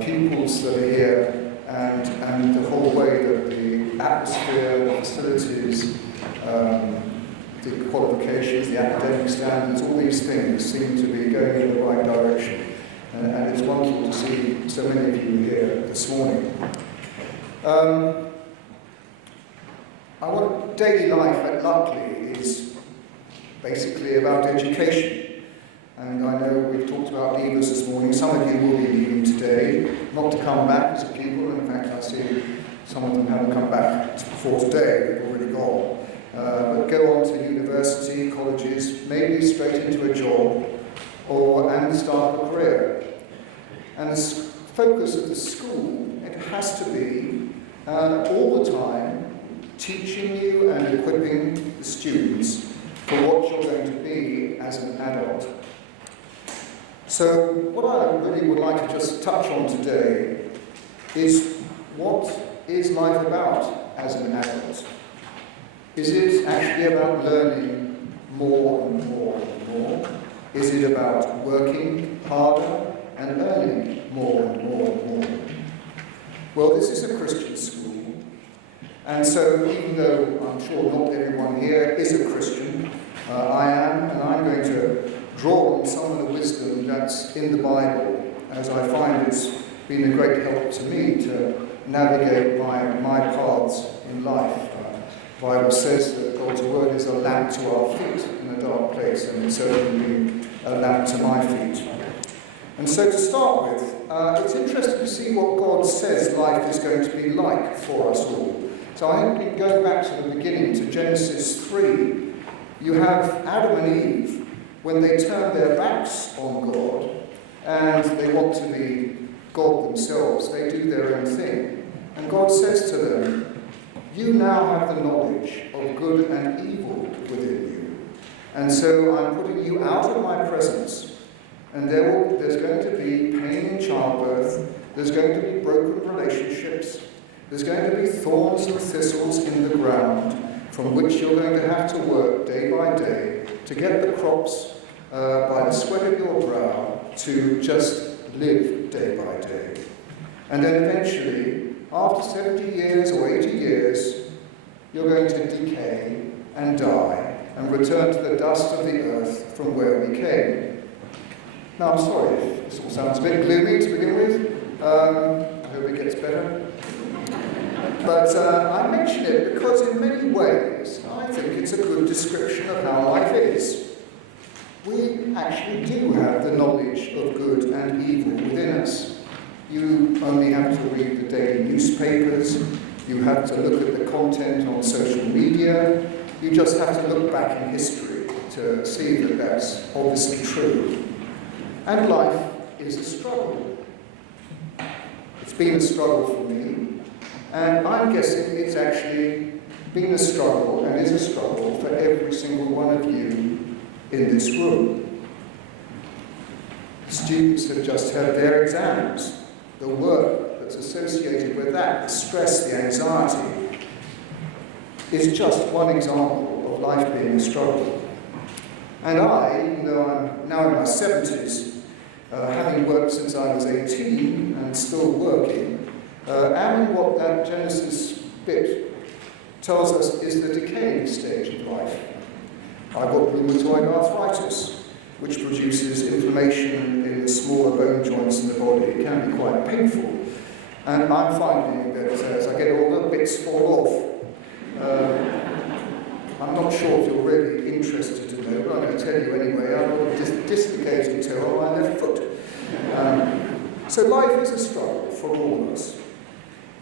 pupils that are here and the whole way that the atmosphere, the facilities, the qualifications, the academic standards, all these things seem to be going in the right direction. And it's wonderful to see so many of you here this morning. Our daily life at Luckley is basically about education. And I know we've talked about leavers this morning. Some of you will be leaving today, not to come back as a pupil. In fact, I see some of them haven't come back before today, they've already gone. But go on to university, colleges, maybe straight into a job, and start a career. And the focus of the school, it has to be all the time teaching you and equipping the students for what you're going to be as an adult. So what I really would like to just touch on today is what is life about as an adult? Is it actually about learning more and more and more? Is it about working harder and earning more and more and more? Well, this is a Christian school, and so even though I'm sure not everyone here is a Christian, I am, and I'm going to draw on some of the wisdom that's in the Bible, as I find it's been a great help to me to navigate my paths in life. The Bible says that God's word is a lamp to our feet in a dark place, and it's certainly a lamp to my feet. And so to start with, it's interesting to see what God says life is going to be like for us all. So I think we can go back to the beginning, to Genesis 3. You have Adam and Eve, when they turn their backs on God, and they want to be God themselves, they do their own thing. And God says to them, you now have the knowledge of good and evil within you. And so I'm putting you out of my presence. And there's going to be pain in childbirth. There's going to be broken relationships. There's going to be thorns and thistles in the ground from which you're going to have to work day by day to get the crops by the sweat of your brow to just live day by day. And then eventually, after 70 years or 80 years, you're going to decay and die and return to the dust of the earth from where we came. Now, I'm sorry if this all sounds a bit gloomy to begin with. I hope it gets better. But I mention it because in many ways, I think it's a good description of how life is. We actually do have the knowledge of good and evil within us. You only have to read the daily newspapers. You have to look at the content on social media. You just have to look back in history to see that that's obviously true. And life is a struggle. It's been a struggle for me, and I'm guessing it's actually been a struggle and is a struggle for every single one of you in this room. Students have just had their exams, the work that's associated with that, the stress, the anxiety, is just one example of life being a struggle. And I, even though I'm now in my 70s, having worked since I was 18 and still working, am in what that Genesis bit tells us is the decaying stage of life. I've got rheumatoid arthritis, which produces inflammation in the smaller bone joints in the body. It can be quite painful. And I'm finding that as I get older, bits fall off. I'm not sure if you're really interested to know, but I'm going to tell you anyway. I've got a dislocated toe on my left foot. So life is a struggle for all of us.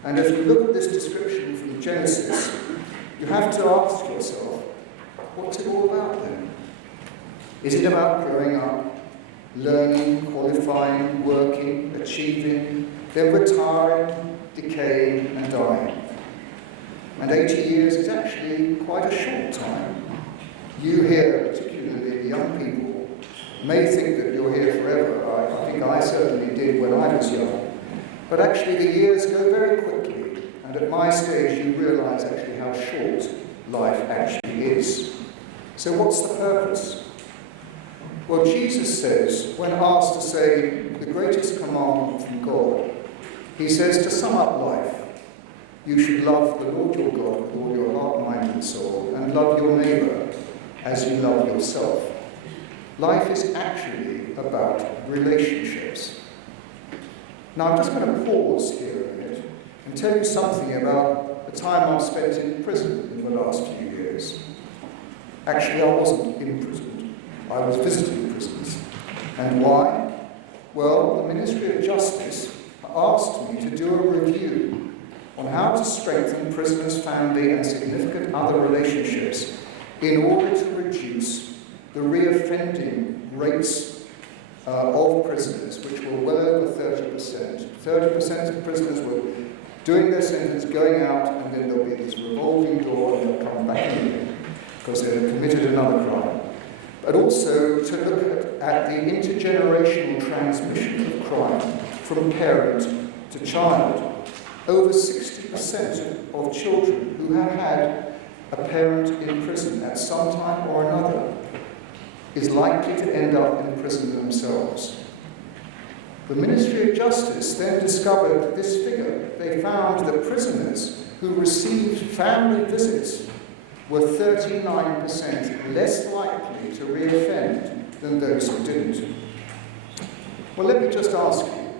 And if you look at this description from Genesis, you have to ask yourself, what's it all about then? Is it about growing up, learning, qualifying, working, achieving, then retiring, decaying and dying. And 80 years is actually quite a short time. You here, particularly the young people, may think that you're here forever. I think I certainly did when I was young. But actually the years go very quickly, and at my stage you realise actually how short life actually is. So what's the purpose? Well, Jesus says, when asked to say the greatest commandment from God, he says to sum up life, you should love the Lord your God with all your heart, mind and soul, and love your neighbour as you love yourself. Life is actually about relationships. Now I'm just going to pause here a minute and tell you something about the time I've spent in prison in the last few years. Actually, I wasn't imprisoned. I was visiting prisons. And why? Well, the Ministry of Justice asked me to do a review on how to strengthen prisoners' family and significant other relationships in order to reduce the reoffending rates of prisoners, which were well over 30%. 30% of prisoners were doing their sentence, going out, and then there'll be this revolving door and they'll come back in again because they've committed another crime. But also to look at the intergenerational transmission of crime from parent to child. Over 60% of children who have had a parent in prison at some time or another is likely to end up in prison themselves. The Ministry of Justice then discovered this figure. They found that prisoners who received family visits were 39% less likely to reoffend than those who didn't. Well, let me just ask you,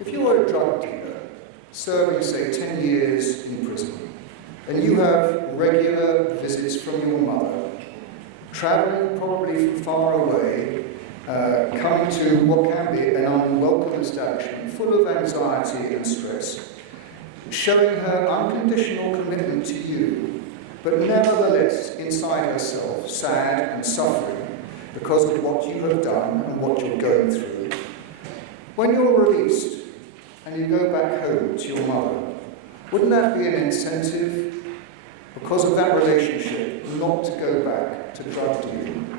if you were a drug dealer serving, say, 10 years in prison, and you have regular visits from your mother, travelling probably from far away, coming to what can be an unwelcome establishment full of anxiety and stress, showing her unconditional commitment to you, but nevertheless inside herself sad and suffering because of what you have done and what you're going through. When you're released and you go back home to your mother, wouldn't that be an incentive, because of that relationship, not to go back to drug dealing?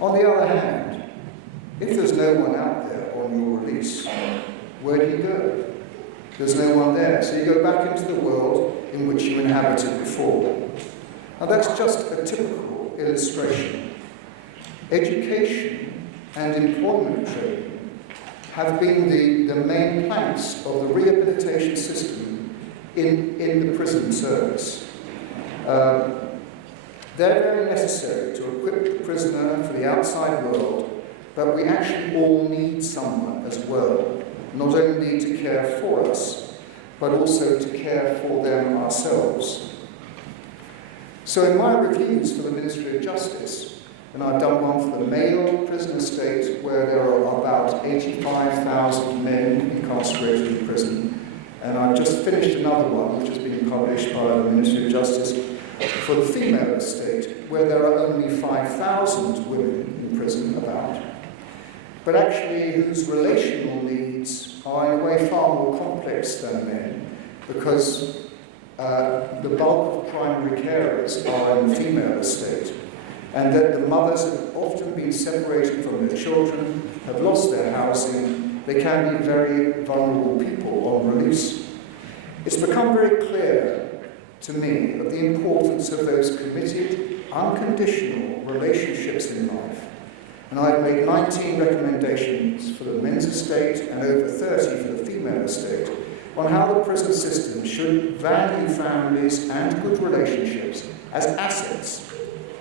On the other hand, if there's no one out there on your release, where do you go? There's no one there, so you go back into the world in which you inhabited before. Now that's just a typical illustration. Education and employment training have been the main planks of the rehabilitation system in the prison service. They're very necessary to equip the prisoner for the outside world, but we actually all need someone as well, not only to care for us, but also to care for them ourselves. So in my reviews for the Ministry of Justice, and I've done one for the male prison estate where there are about 85,000 men incarcerated in prison, and I've just finished another one which has been published by the Ministry of Justice for the female estate where there are only 5,000 women in prison about, but actually whose relational needs are in a way far more complex than men, because the bulk of primary carers are in the female estate, and that the mothers have often been separated from their children, have lost their housing, they can be very vulnerable people on release. It's become very clear to me of the importance of those committed, unconditional relationships in life. And I've made 19 recommendations for the men's estate and over 30 for the female estate on how the prison system should value families and good relationships as assets.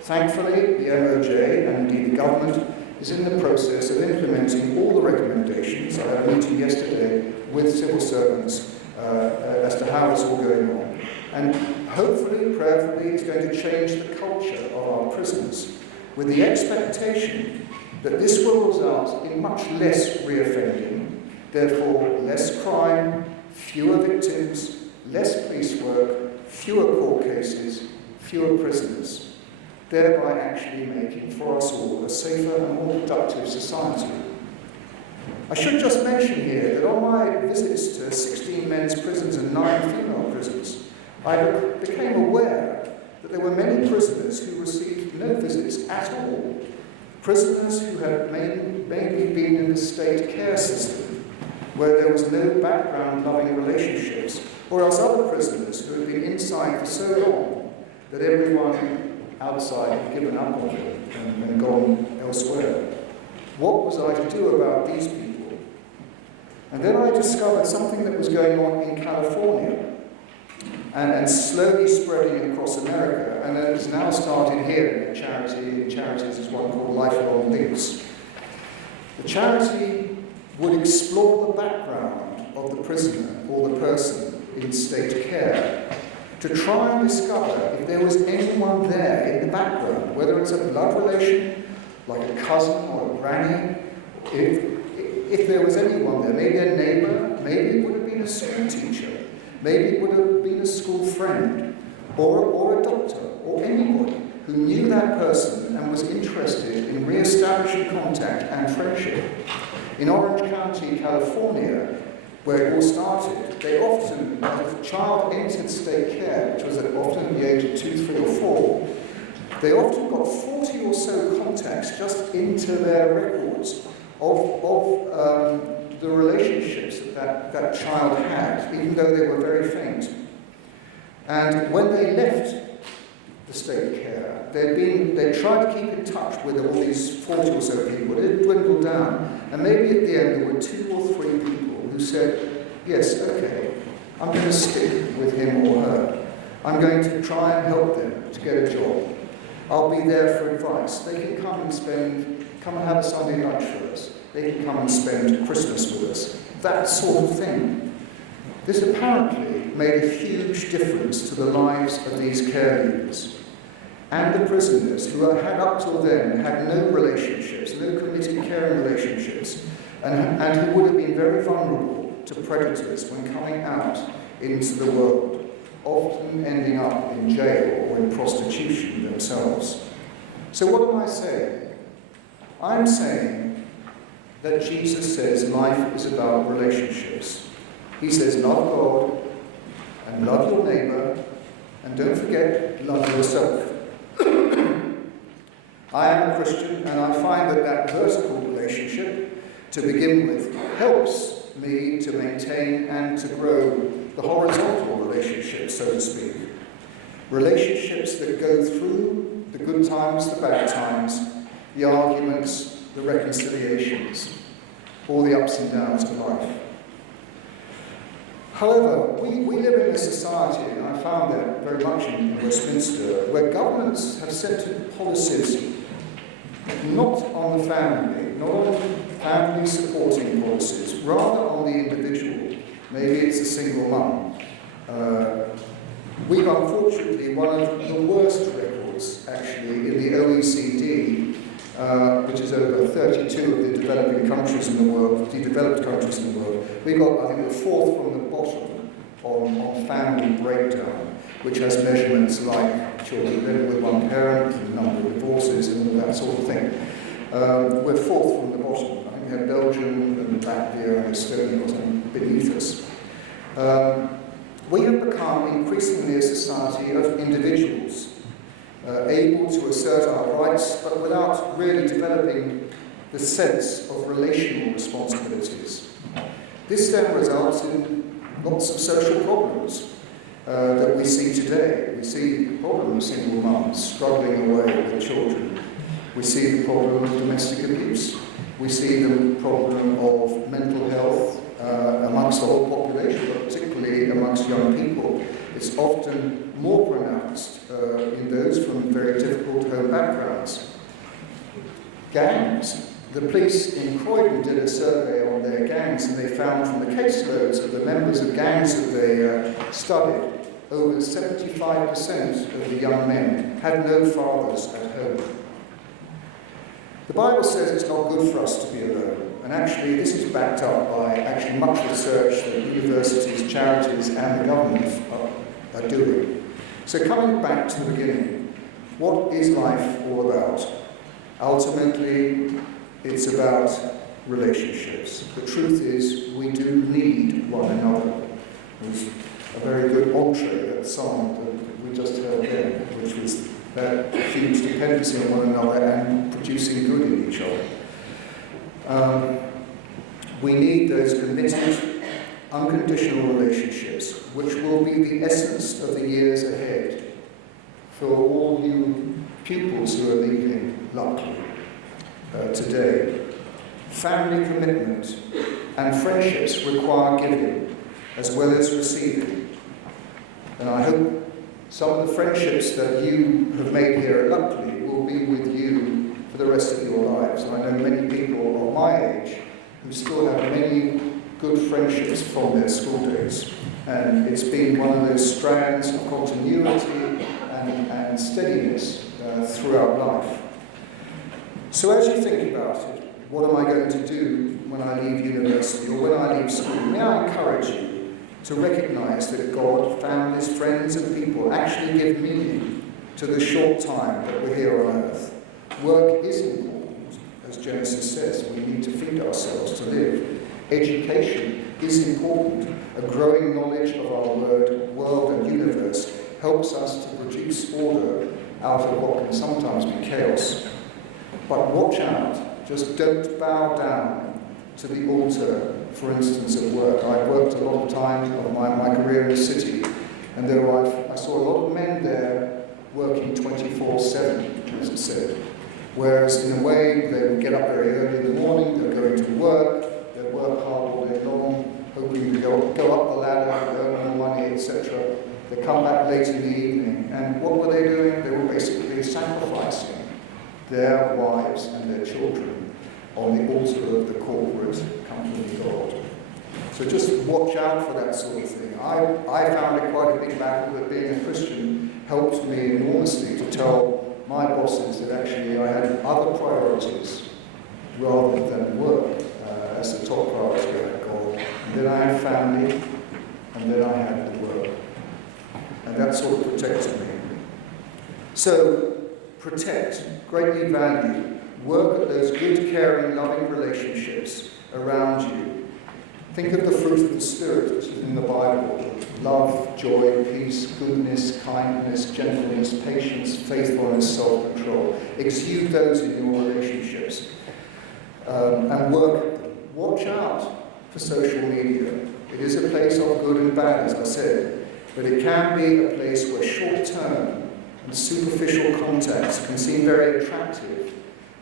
Thankfully, the MOJ and indeed the government is in the process of implementing all the recommendations. I had a meeting yesterday with civil servants as to how it's all going on. And hopefully, prayerfully, it's going to change the culture of our prisons with the expectation that this will result in much less reoffending, therefore less crime, fewer victims, less police work, fewer court cases, fewer prisoners, thereby actually making for us all a safer and more productive society. I should just mention here that on my visits to 16 men's prisons and 9 female prisons, I became aware that there were many prisoners who received no visits at all. Prisoners who had maybe been in the state care system, where there was no background loving relationships, or else other prisoners who had been inside for so long that everyone outside had given up on them and gone elsewhere. What was I to do about these people? And then I discovered something that was going on in California and slowly spreading across America, and it has now started here in charities, there's one called Lifelong Links. The charity would explore the background of the prisoner or the person in state care to try and discover if there was anyone there in the background, whether it's a blood relation, like a cousin or a granny, if there was anyone there, maybe a neighbour, maybe it would have been a school teacher, maybe it would have been a school friend, or a doctor, or anybody who knew that person and was interested in re-establishing contact and friendship. In Orange County, California, where it all started, they often, as a child entered state care, which was often at the age of 2, 3 or 4, they often got 40 or so contacts just into their records of the relationships that child had, even though they were very faint. And when they left the state care, they tried to keep in touch with all these 40 or so people. It dwindled down, and maybe at the end there were 2 or 3 people who said, yes, okay, I'm going to stick with him or her. I'm going to try and help them to get a job. I'll be there for advice. They can come and have a Sunday lunch for us. They can come and spend Christmas with us. That sort of thing. This apparently made a huge difference to the lives of these care leaders and the prisoners who had up till then had no relationships, no committed caring relationships, and who would have been very vulnerable to predators when coming out into the world, often ending up in jail or in prostitution themselves. So what am I saying? I'm saying that Jesus says life is about relationships. He says love God and love your neighbour, and don't forget, love yourself. I am a Christian, and I find that vertical relationship, to begin with, helps me to maintain and to grow the horizontal relationships, so to speak. Relationships that go through the good times, the bad times, the arguments, the reconciliations, all the ups and downs of life. However, we live in a society, and I found that very much in Westminster, where governments have set policies not on the family, not on family supporting policies, rather on the individual. Maybe it's a single mum. We've unfortunately one of the worst records, actually, in the OECD, which is over 32 of the developing countries in the world, the developed countries in the world. We've got, I think, the 4th from the bottom on family breakdown, which has measurements like children living with one parent, and the number of divorces, and all that sort of thing. We're 4th from the bottom. I think we have Belgium and Latvia and Estonia or something beneath us. We have become increasingly a society of individuals, able to assert our rights, but without really developing the sense of relational responsibilities. This then results in lots of social problems that we see today. We see the problem of single mums struggling away with children. We see the problem of domestic abuse. We see the problem of mental health amongst the whole population, but particularly amongst young people. It's often more pronounced in those from very difficult home backgrounds. Gangs. The police in Croydon did a survey on their gangs, and they found from the caseloads of the members of gangs that they studied, over 75% of the young men had no fathers at home. The Bible says it's not good for us to be alone, and actually this is backed up by much research that universities, charities and the government are doing. So coming back to the beginning, what is life all about? Ultimately, it's about relationships. The truth is, we do need one another. There's a very good entree, that song that we just heard there, which was that huge dependency on one another and producing good in each other. We need those committed, unconditional relationships, which will be the essence of the years ahead for all you pupils who are leaving Luckley today. Family commitment and friendships require giving as well as receiving. And I hope some of the friendships that you have made here at Luckley will be with you for the rest of your lives. I know many people of my age who still have many good friendships from their school days. And it's been one of those strands of continuity and steadiness throughout life. So as you think about it, what am I going to do when I leave university or when I leave school? May I encourage you to recognise that God, families, friends and people actually give meaning to the short time that we're here on earth. Work is important, as Genesis says. We need to feed ourselves to live. Education is important. A growing knowledge of our world and universe helps us to produce order out of what can sometimes be chaos. But watch out. Just don't bow down to the altar, for instance, of work. I've worked a lot of time of my career in the city, and I saw a lot of men there working 24/7, as it said. Whereas in a way, they would get up very early in the morning, they're going to work, they work hard all day long, hoping to go up the ladder, earn more money, etc. They come back late in the evening, and what were they doing? They were basically sacrificing their wives and their children on the altar of the corporate company God. So just watch out for that sort of thing. I found it quite a big battle, but being a Christian helped me enormously to tell my bosses that actually I had other priorities rather than work as the top priority at God. And then I had family, and then I had the work. And that sort of protected me. So, protect, greatly value, work at those good, caring, loving relationships around you. Think of the fruit of the Spirit, which is in the Bible. Love, joy, peace, goodness, kindness, gentleness, patience, faithfulness, self-control. Exude those in your relationships and work at them. Watch out for social media. It is a place of good and bad, as I said, but it can be a place where short-term and superficial contacts can seem very attractive,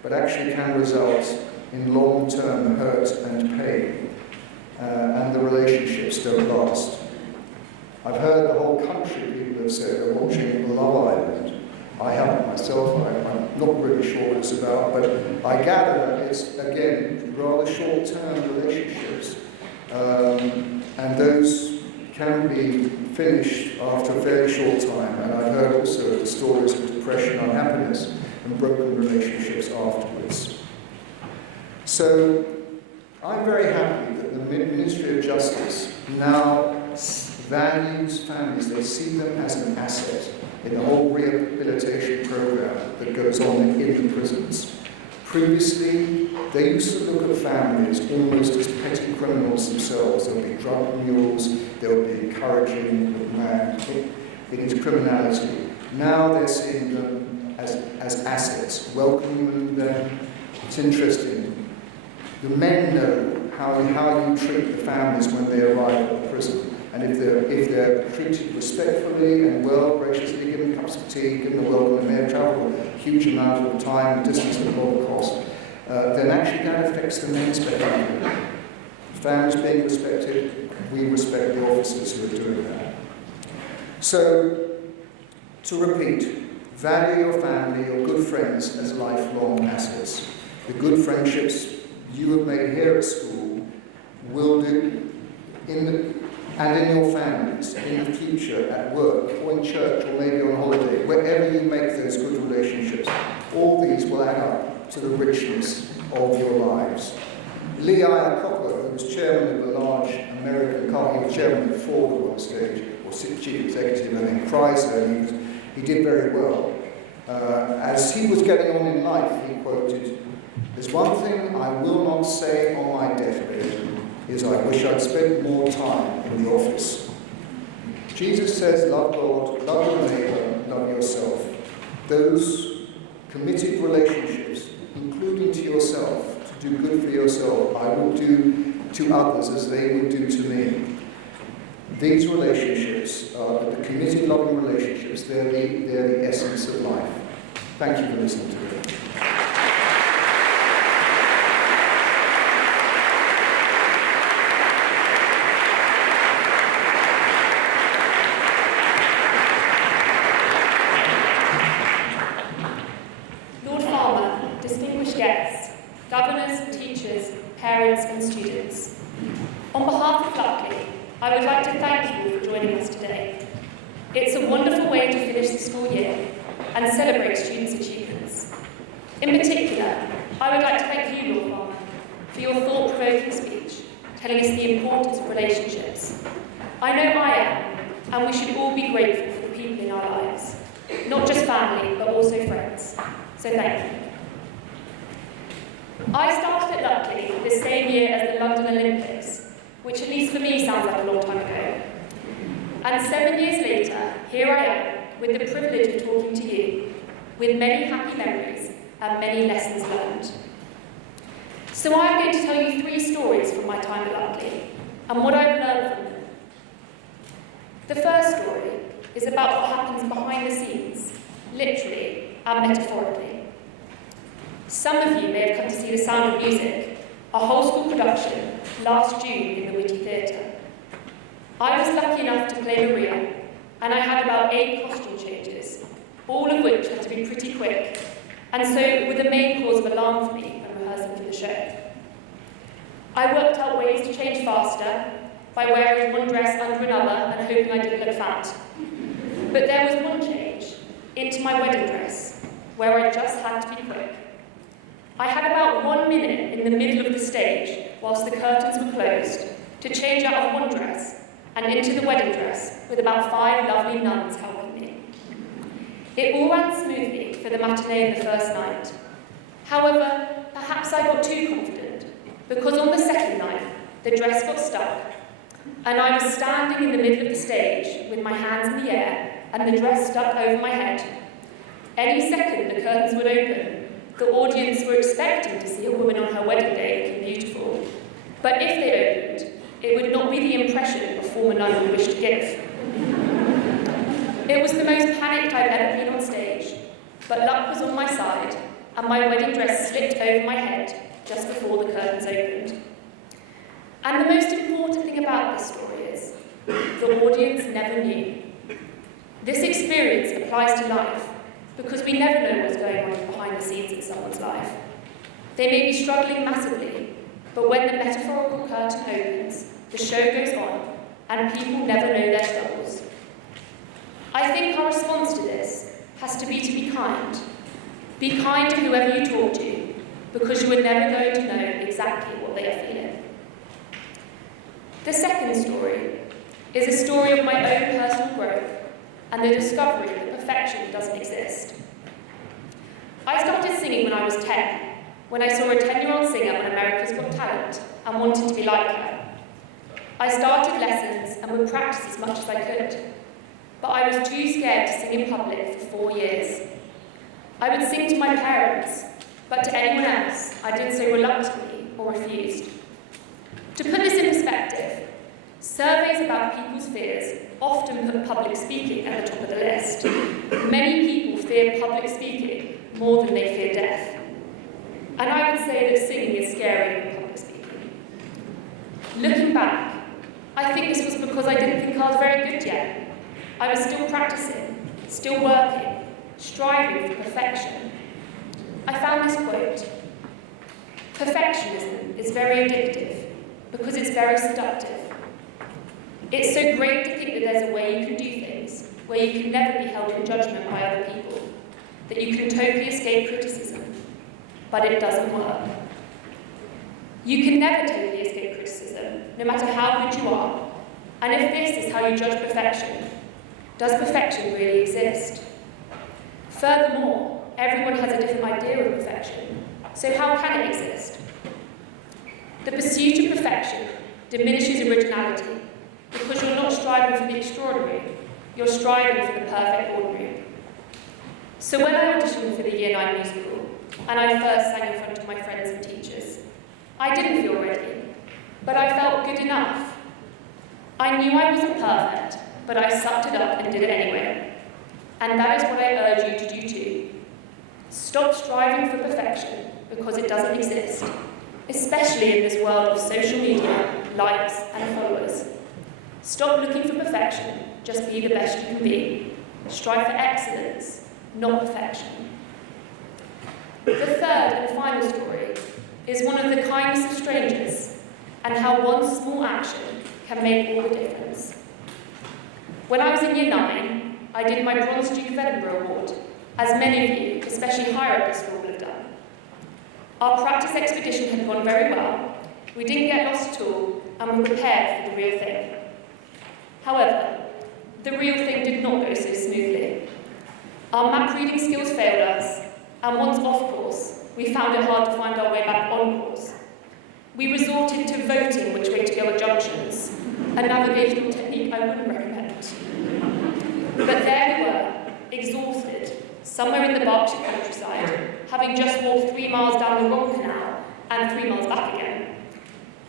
but actually can result in long-term hurt and pain, and the relationships don't last. I've heard the whole country, people have said, they're watching Love Island. I haven't myself, I'm not really sure what it's about, but I gather it's, again, rather short-term relationships, and those can be finished after a fairly short time, and I've heard also the stories of depression, unhappiness, and broken relationships afterwards. So, I'm very happy that the Ministry of Justice now values families. They see them as an asset in the whole rehabilitation program that goes on in the prisons. Previously, they used to look at families almost as petty criminals themselves. There would be drug mules, there would be encouraging the man into criminality. Now they're seeing them as assets, welcoming them. It's interesting. The men know how you treat the families when they arrive at the prison. And if they're treated respectfully and well, graciously, given cups of tea, given a welcome, and they've travelled a huge amount of time and distance at a lot of cost, then actually that affects the men's behaviour. Families being respected, we respect the officers who are doing that. So, to repeat, value your family, your good friends as lifelong assets. The good friendships you have made here at school will do and in your families, in the future, at work, or in church, or maybe on holiday, wherever you make those good relationships, all these will add up to the richness of your lives. Lee Iacocca, who was chairman of a large American car, he was chairman of Ford at one stage, or chief executive, and then Chrysler, and he did very well. As he was getting on in life, he quoted, There's one thing I will not say on my deathbed, is I wish I'd spent more time in the office. Jesus says, love God, love your neighbour, love yourself. Those committed relationships, including to yourself, to do good for yourself, I will do to others as they would do to me. These relationships, the committed, loving relationships, they're the essence of life. Thank you for listening to me. Lord Farmer, distinguished guests, governors, teachers, parents and students. On behalf of Luckley, I would like to thank you for joining us today. It's a wonderful way to finish the school year and celebrate students' achievements. In particular, I would like to thank you, Lord Farmer, for your thought-provoking speech, telling us the importance of relationships. I know I am, and we should all be grateful for the people in our lives, not just family, but also friends. So thank you. I started at Luckley the same year as the London Olympics, which at least for me sounds like a long time ago. And 7 years later, here I am, with the privilege of talking to you, with many happy memories and many lessons learned. So I'm going to tell you 3 stories from my time at Luckley, and what I've learned from them. The first story is about what happens behind the scenes, literally and metaphorically. Some of you may have come to see The Sound of Music, a whole school production, last June in the Whitty Theatre. I was lucky enough to play Maria, and I had about 8 costume changes, all of which had to be pretty quick, and so were the main cause of alarm for me when rehearsing for the show. I worked out ways to change faster, by wearing one dress under another and hoping I didn't look fat. But there was one change, into my wedding dress, where I just had to be quick. I had about 1 minute in the middle of the stage, whilst the curtains were closed, to change out of one dress and into the wedding dress, with about 5 lovely nuns helping me. It all ran smoothly for the matinee and the first night. However, perhaps I got too confident, because on the second night, the dress got stuck, and I was standing in the middle of the stage with my hands in the air and the dress stuck over my head. Any second the curtains would open. The audience were expecting to see a woman on her wedding day looking beautiful. But if they opened, it would not be the impression a former nun would wish to give. It was the most panicked I've ever been on stage, but luck was on my side, and my wedding dress slipped over my head just before the curtains opened. And the most important thing about this story is, the audience never knew. This experience applies to life, because we never know what's going on behind the scenes in someone's life. They may be struggling massively, but when the metaphorical curtain opens, the show goes on, and people never know their struggles. I think our response to this has to be kind. Be kind to whoever you talk to, because you are never going to know exactly what they are feeling. The second story is a story of my own personal growth and the discovery that perfection doesn't exist. I started singing when I was 10, when I saw a 10-year-old singer on America's Got Talent and wanted to be like her. I started lessons and would practice as much as I could, but I was too scared to sing in public for 4 years. I would sing to my parents, but to anyone else, I did so reluctantly or refused. To put this in perspective, surveys about people's fears often put public speaking at the top of the list. Many people fear public speaking more than they fear death. And I would say that singing is scarier than public speaking. Looking back, I think this was because I didn't think I was very good yet. I was still practicing, still working, striving for perfection. I found this quote: "Perfectionism is very addictive because it's very seductive. It's so great to think that there's a way you can do things, where you can never be held in judgment by other people, that you can totally escape criticism, but it doesn't work. You can never totally escape criticism, no matter how good you are. And if this is how you judge perfection, does perfection really exist? Furthermore, everyone has a different idea of perfection. So how can it exist? The pursuit of perfection diminishes originality because you're not striving for the extraordinary, you're striving for the perfect ordinary. So when I auditioned for the Year 9 musical, and I first sang in front of my friends and teachers, I didn't feel ready, but I felt good enough. I knew I wasn't perfect, but I sucked it up and did it anyway. And that is what I urge you to do too. Stop striving for perfection because it doesn't exist, especially in this world of social media, likes and followers. Stop looking for perfection, just be the best you can be. Strive for excellence, not perfection. The third and final story is one of the kindness of strangers and how one small action can make all the difference. When I was in Year 9, I did my Bronze Duke of Edinburgh Award, as many of you, especially higher up the school, will have done. Our practice expedition had gone very well, we didn't get lost at all, and were prepared for the real thing. However, the real thing did not go so smoothly. Our map reading skills failed us, and once off course, we found it hard to find our way back on course. We resorted to voting which way to go at junctions, a navigational technique I wouldn't recommend. But there we were, exhausted, somewhere in the Berkshire countryside, having just walked 3 miles down the wrong canal and 3 miles back again.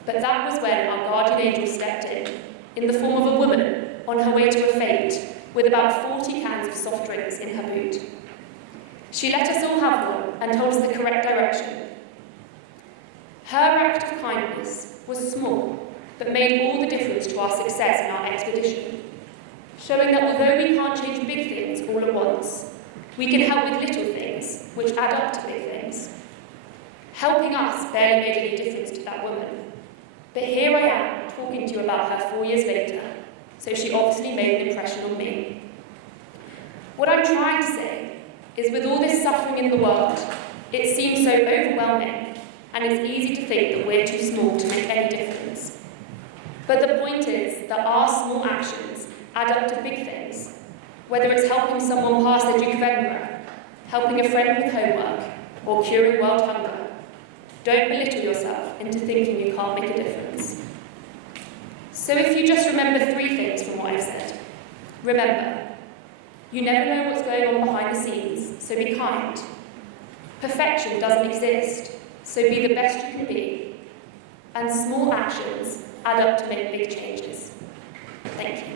But that was when our guardian angel stepped in the form of a woman on her way to a fete, with about 40 cans of soft drinks in her boot. She let us all have one and told us the correct direction. Her act of kindness was small, but made all the difference to our success in our expedition, showing that although we can't change big things all at once, we can help with little things, which add up to big things. Helping us barely made any difference to that woman, but here I am talking to you about her 4 years later, so she obviously made an impression on me. What I'm trying to say is with all this suffering in the world, it seems so overwhelming, and it's easy to think that we're too small to make any difference. But the point is that our small actions add up to big things, whether it's helping someone pass their Duke of Edinburgh, helping a friend with homework, or curing world hunger. Don't belittle yourself into thinking you can't make a difference. So if you just remember 3 things from what I've said. Remember, you never know what's going on behind the scenes, so be kind. Perfection doesn't exist, so be the best you can be. And small actions add up to make big changes. Thank you.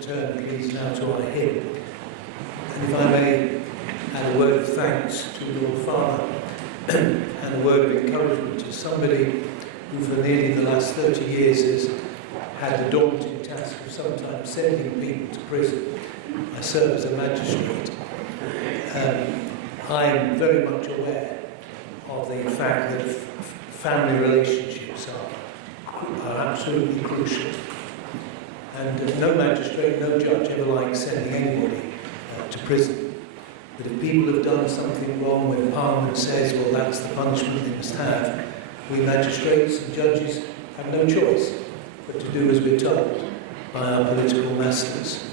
Turn please now to our hymn. And if I may add a word of thanks to Lord Father and a word of encouragement to somebody who for nearly the last 30 years has had the daunting task of sometimes sending people to prison. I serve as a magistrate. I'm very much aware of the fact that family relationships are absolutely crucial. And no magistrate, no judge ever likes sending anybody to prison. But if people have done something wrong, when Parliament says, well, that's the punishment they must have, we magistrates and judges have no choice but to do as we're told by our political masters.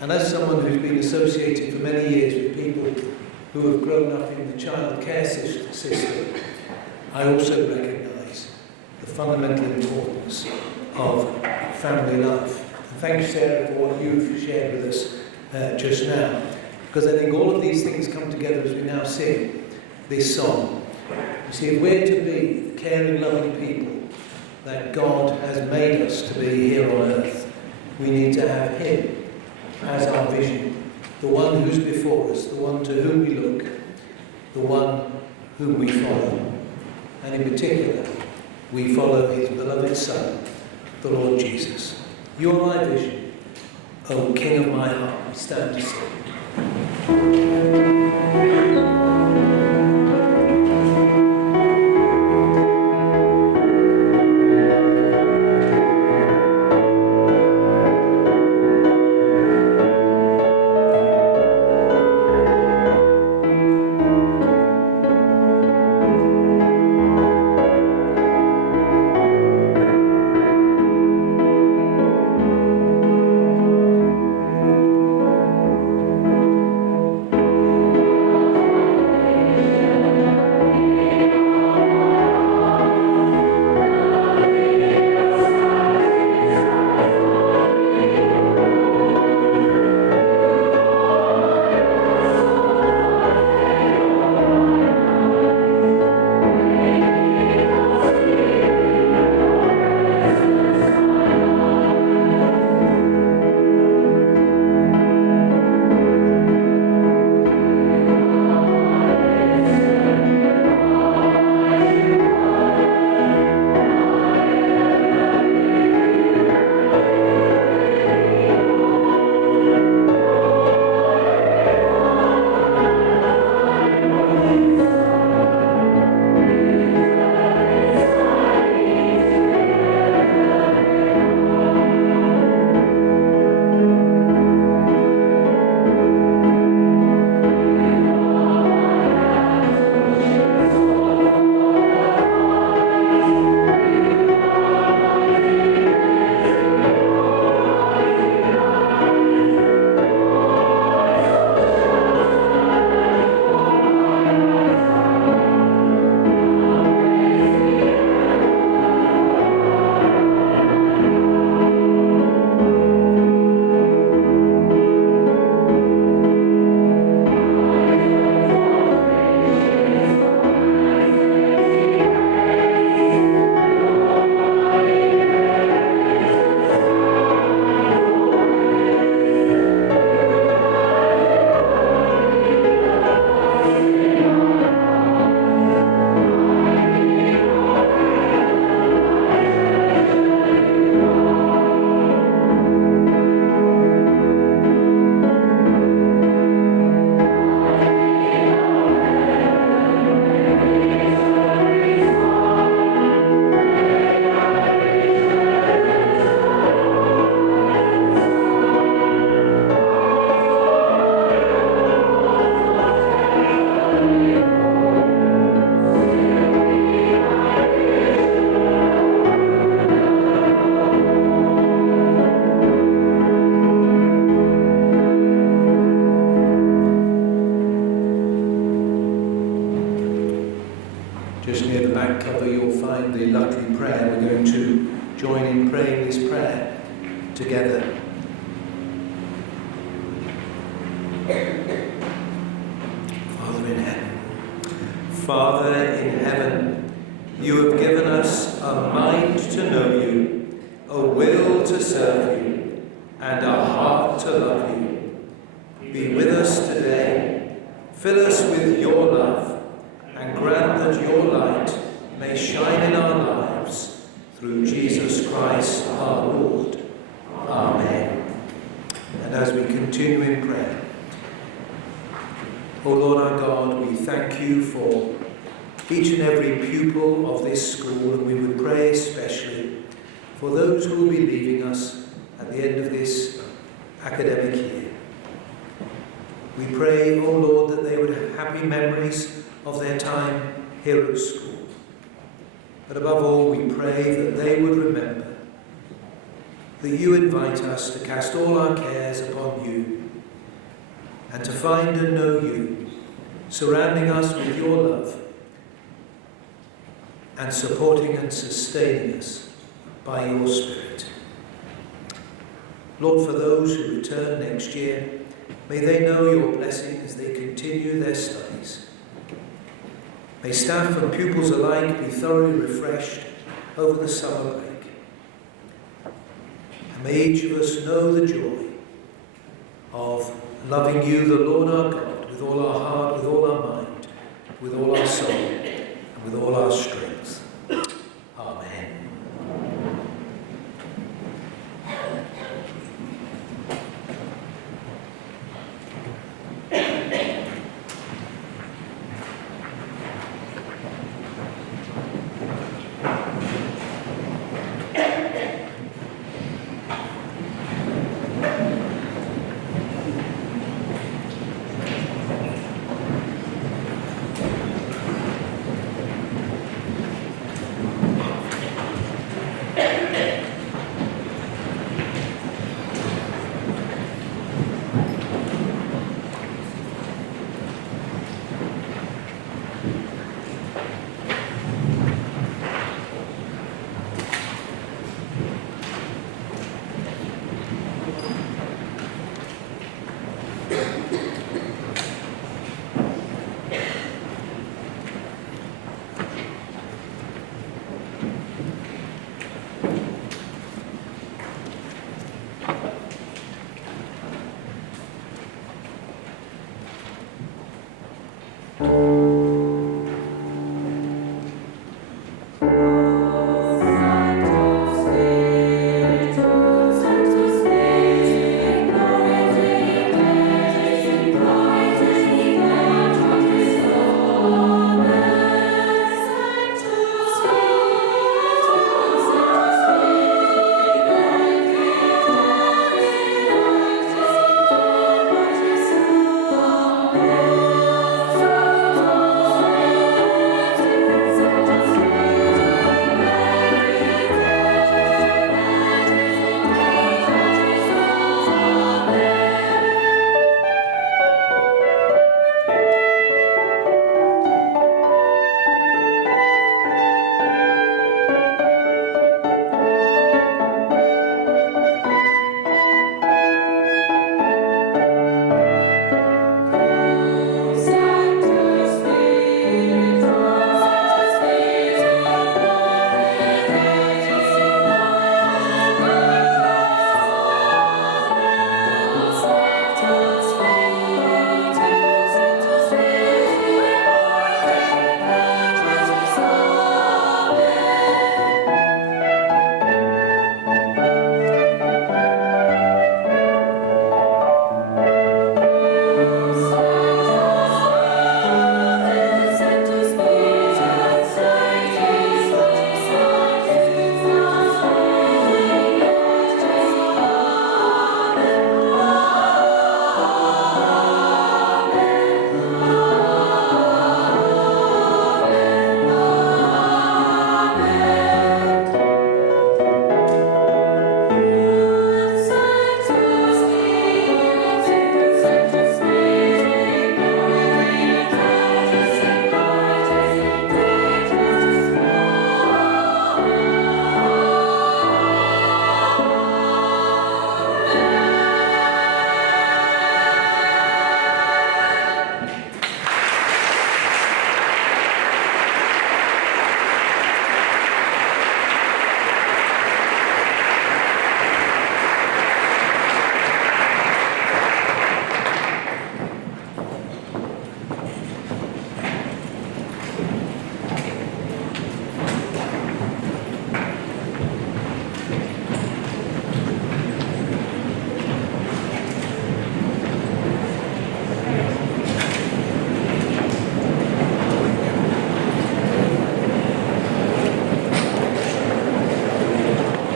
And as someone who's been associated for many years with people who have grown up in the child care system, I also recognise the fundamental importance of family life. And thank you, Sarah, for what you've shared with us just now. Because I think all of these things come together as we now sing this song. You see, if we're to be caring, loving people that God has made us to be here on earth, we need to have Him as our vision, the one who's before us, the one to whom we look, the one whom we follow. And in particular, we follow His beloved Son, the Lord Jesus. You are my vision, O King of my heart. We stand to sing. Just near the back cover you'll find the Luckley prayer. We're going to join in praying this prayer together. Father in heaven, you have given us a mind to know you, a will to serve you, and a heart to love you. Be with us today, fill us with your love, and grant that your light may shine in our lives, through Jesus Christ our Lord. Amen. And as we continue in prayer, O Lord our God, we thank you for each and every pupil of this school, and we would pray especially for those who will be leaving us at the end of this academic year. We pray, O Lord, that they would have happy memories of their time here at school. But above all, we pray that they would remember that you invite us to cast all our cares upon you, and to find and know you, surrounding us with your love, and supporting and sustaining us by your Spirit. Lord, for those who return next year, may they know your blessing as they continue their studies. May staff and pupils alike be thoroughly refreshed over the summer break. And may each of us know the joy of loving you, the Lord our God, with all our heart, with all our mind, with all our soul, and with all our strength.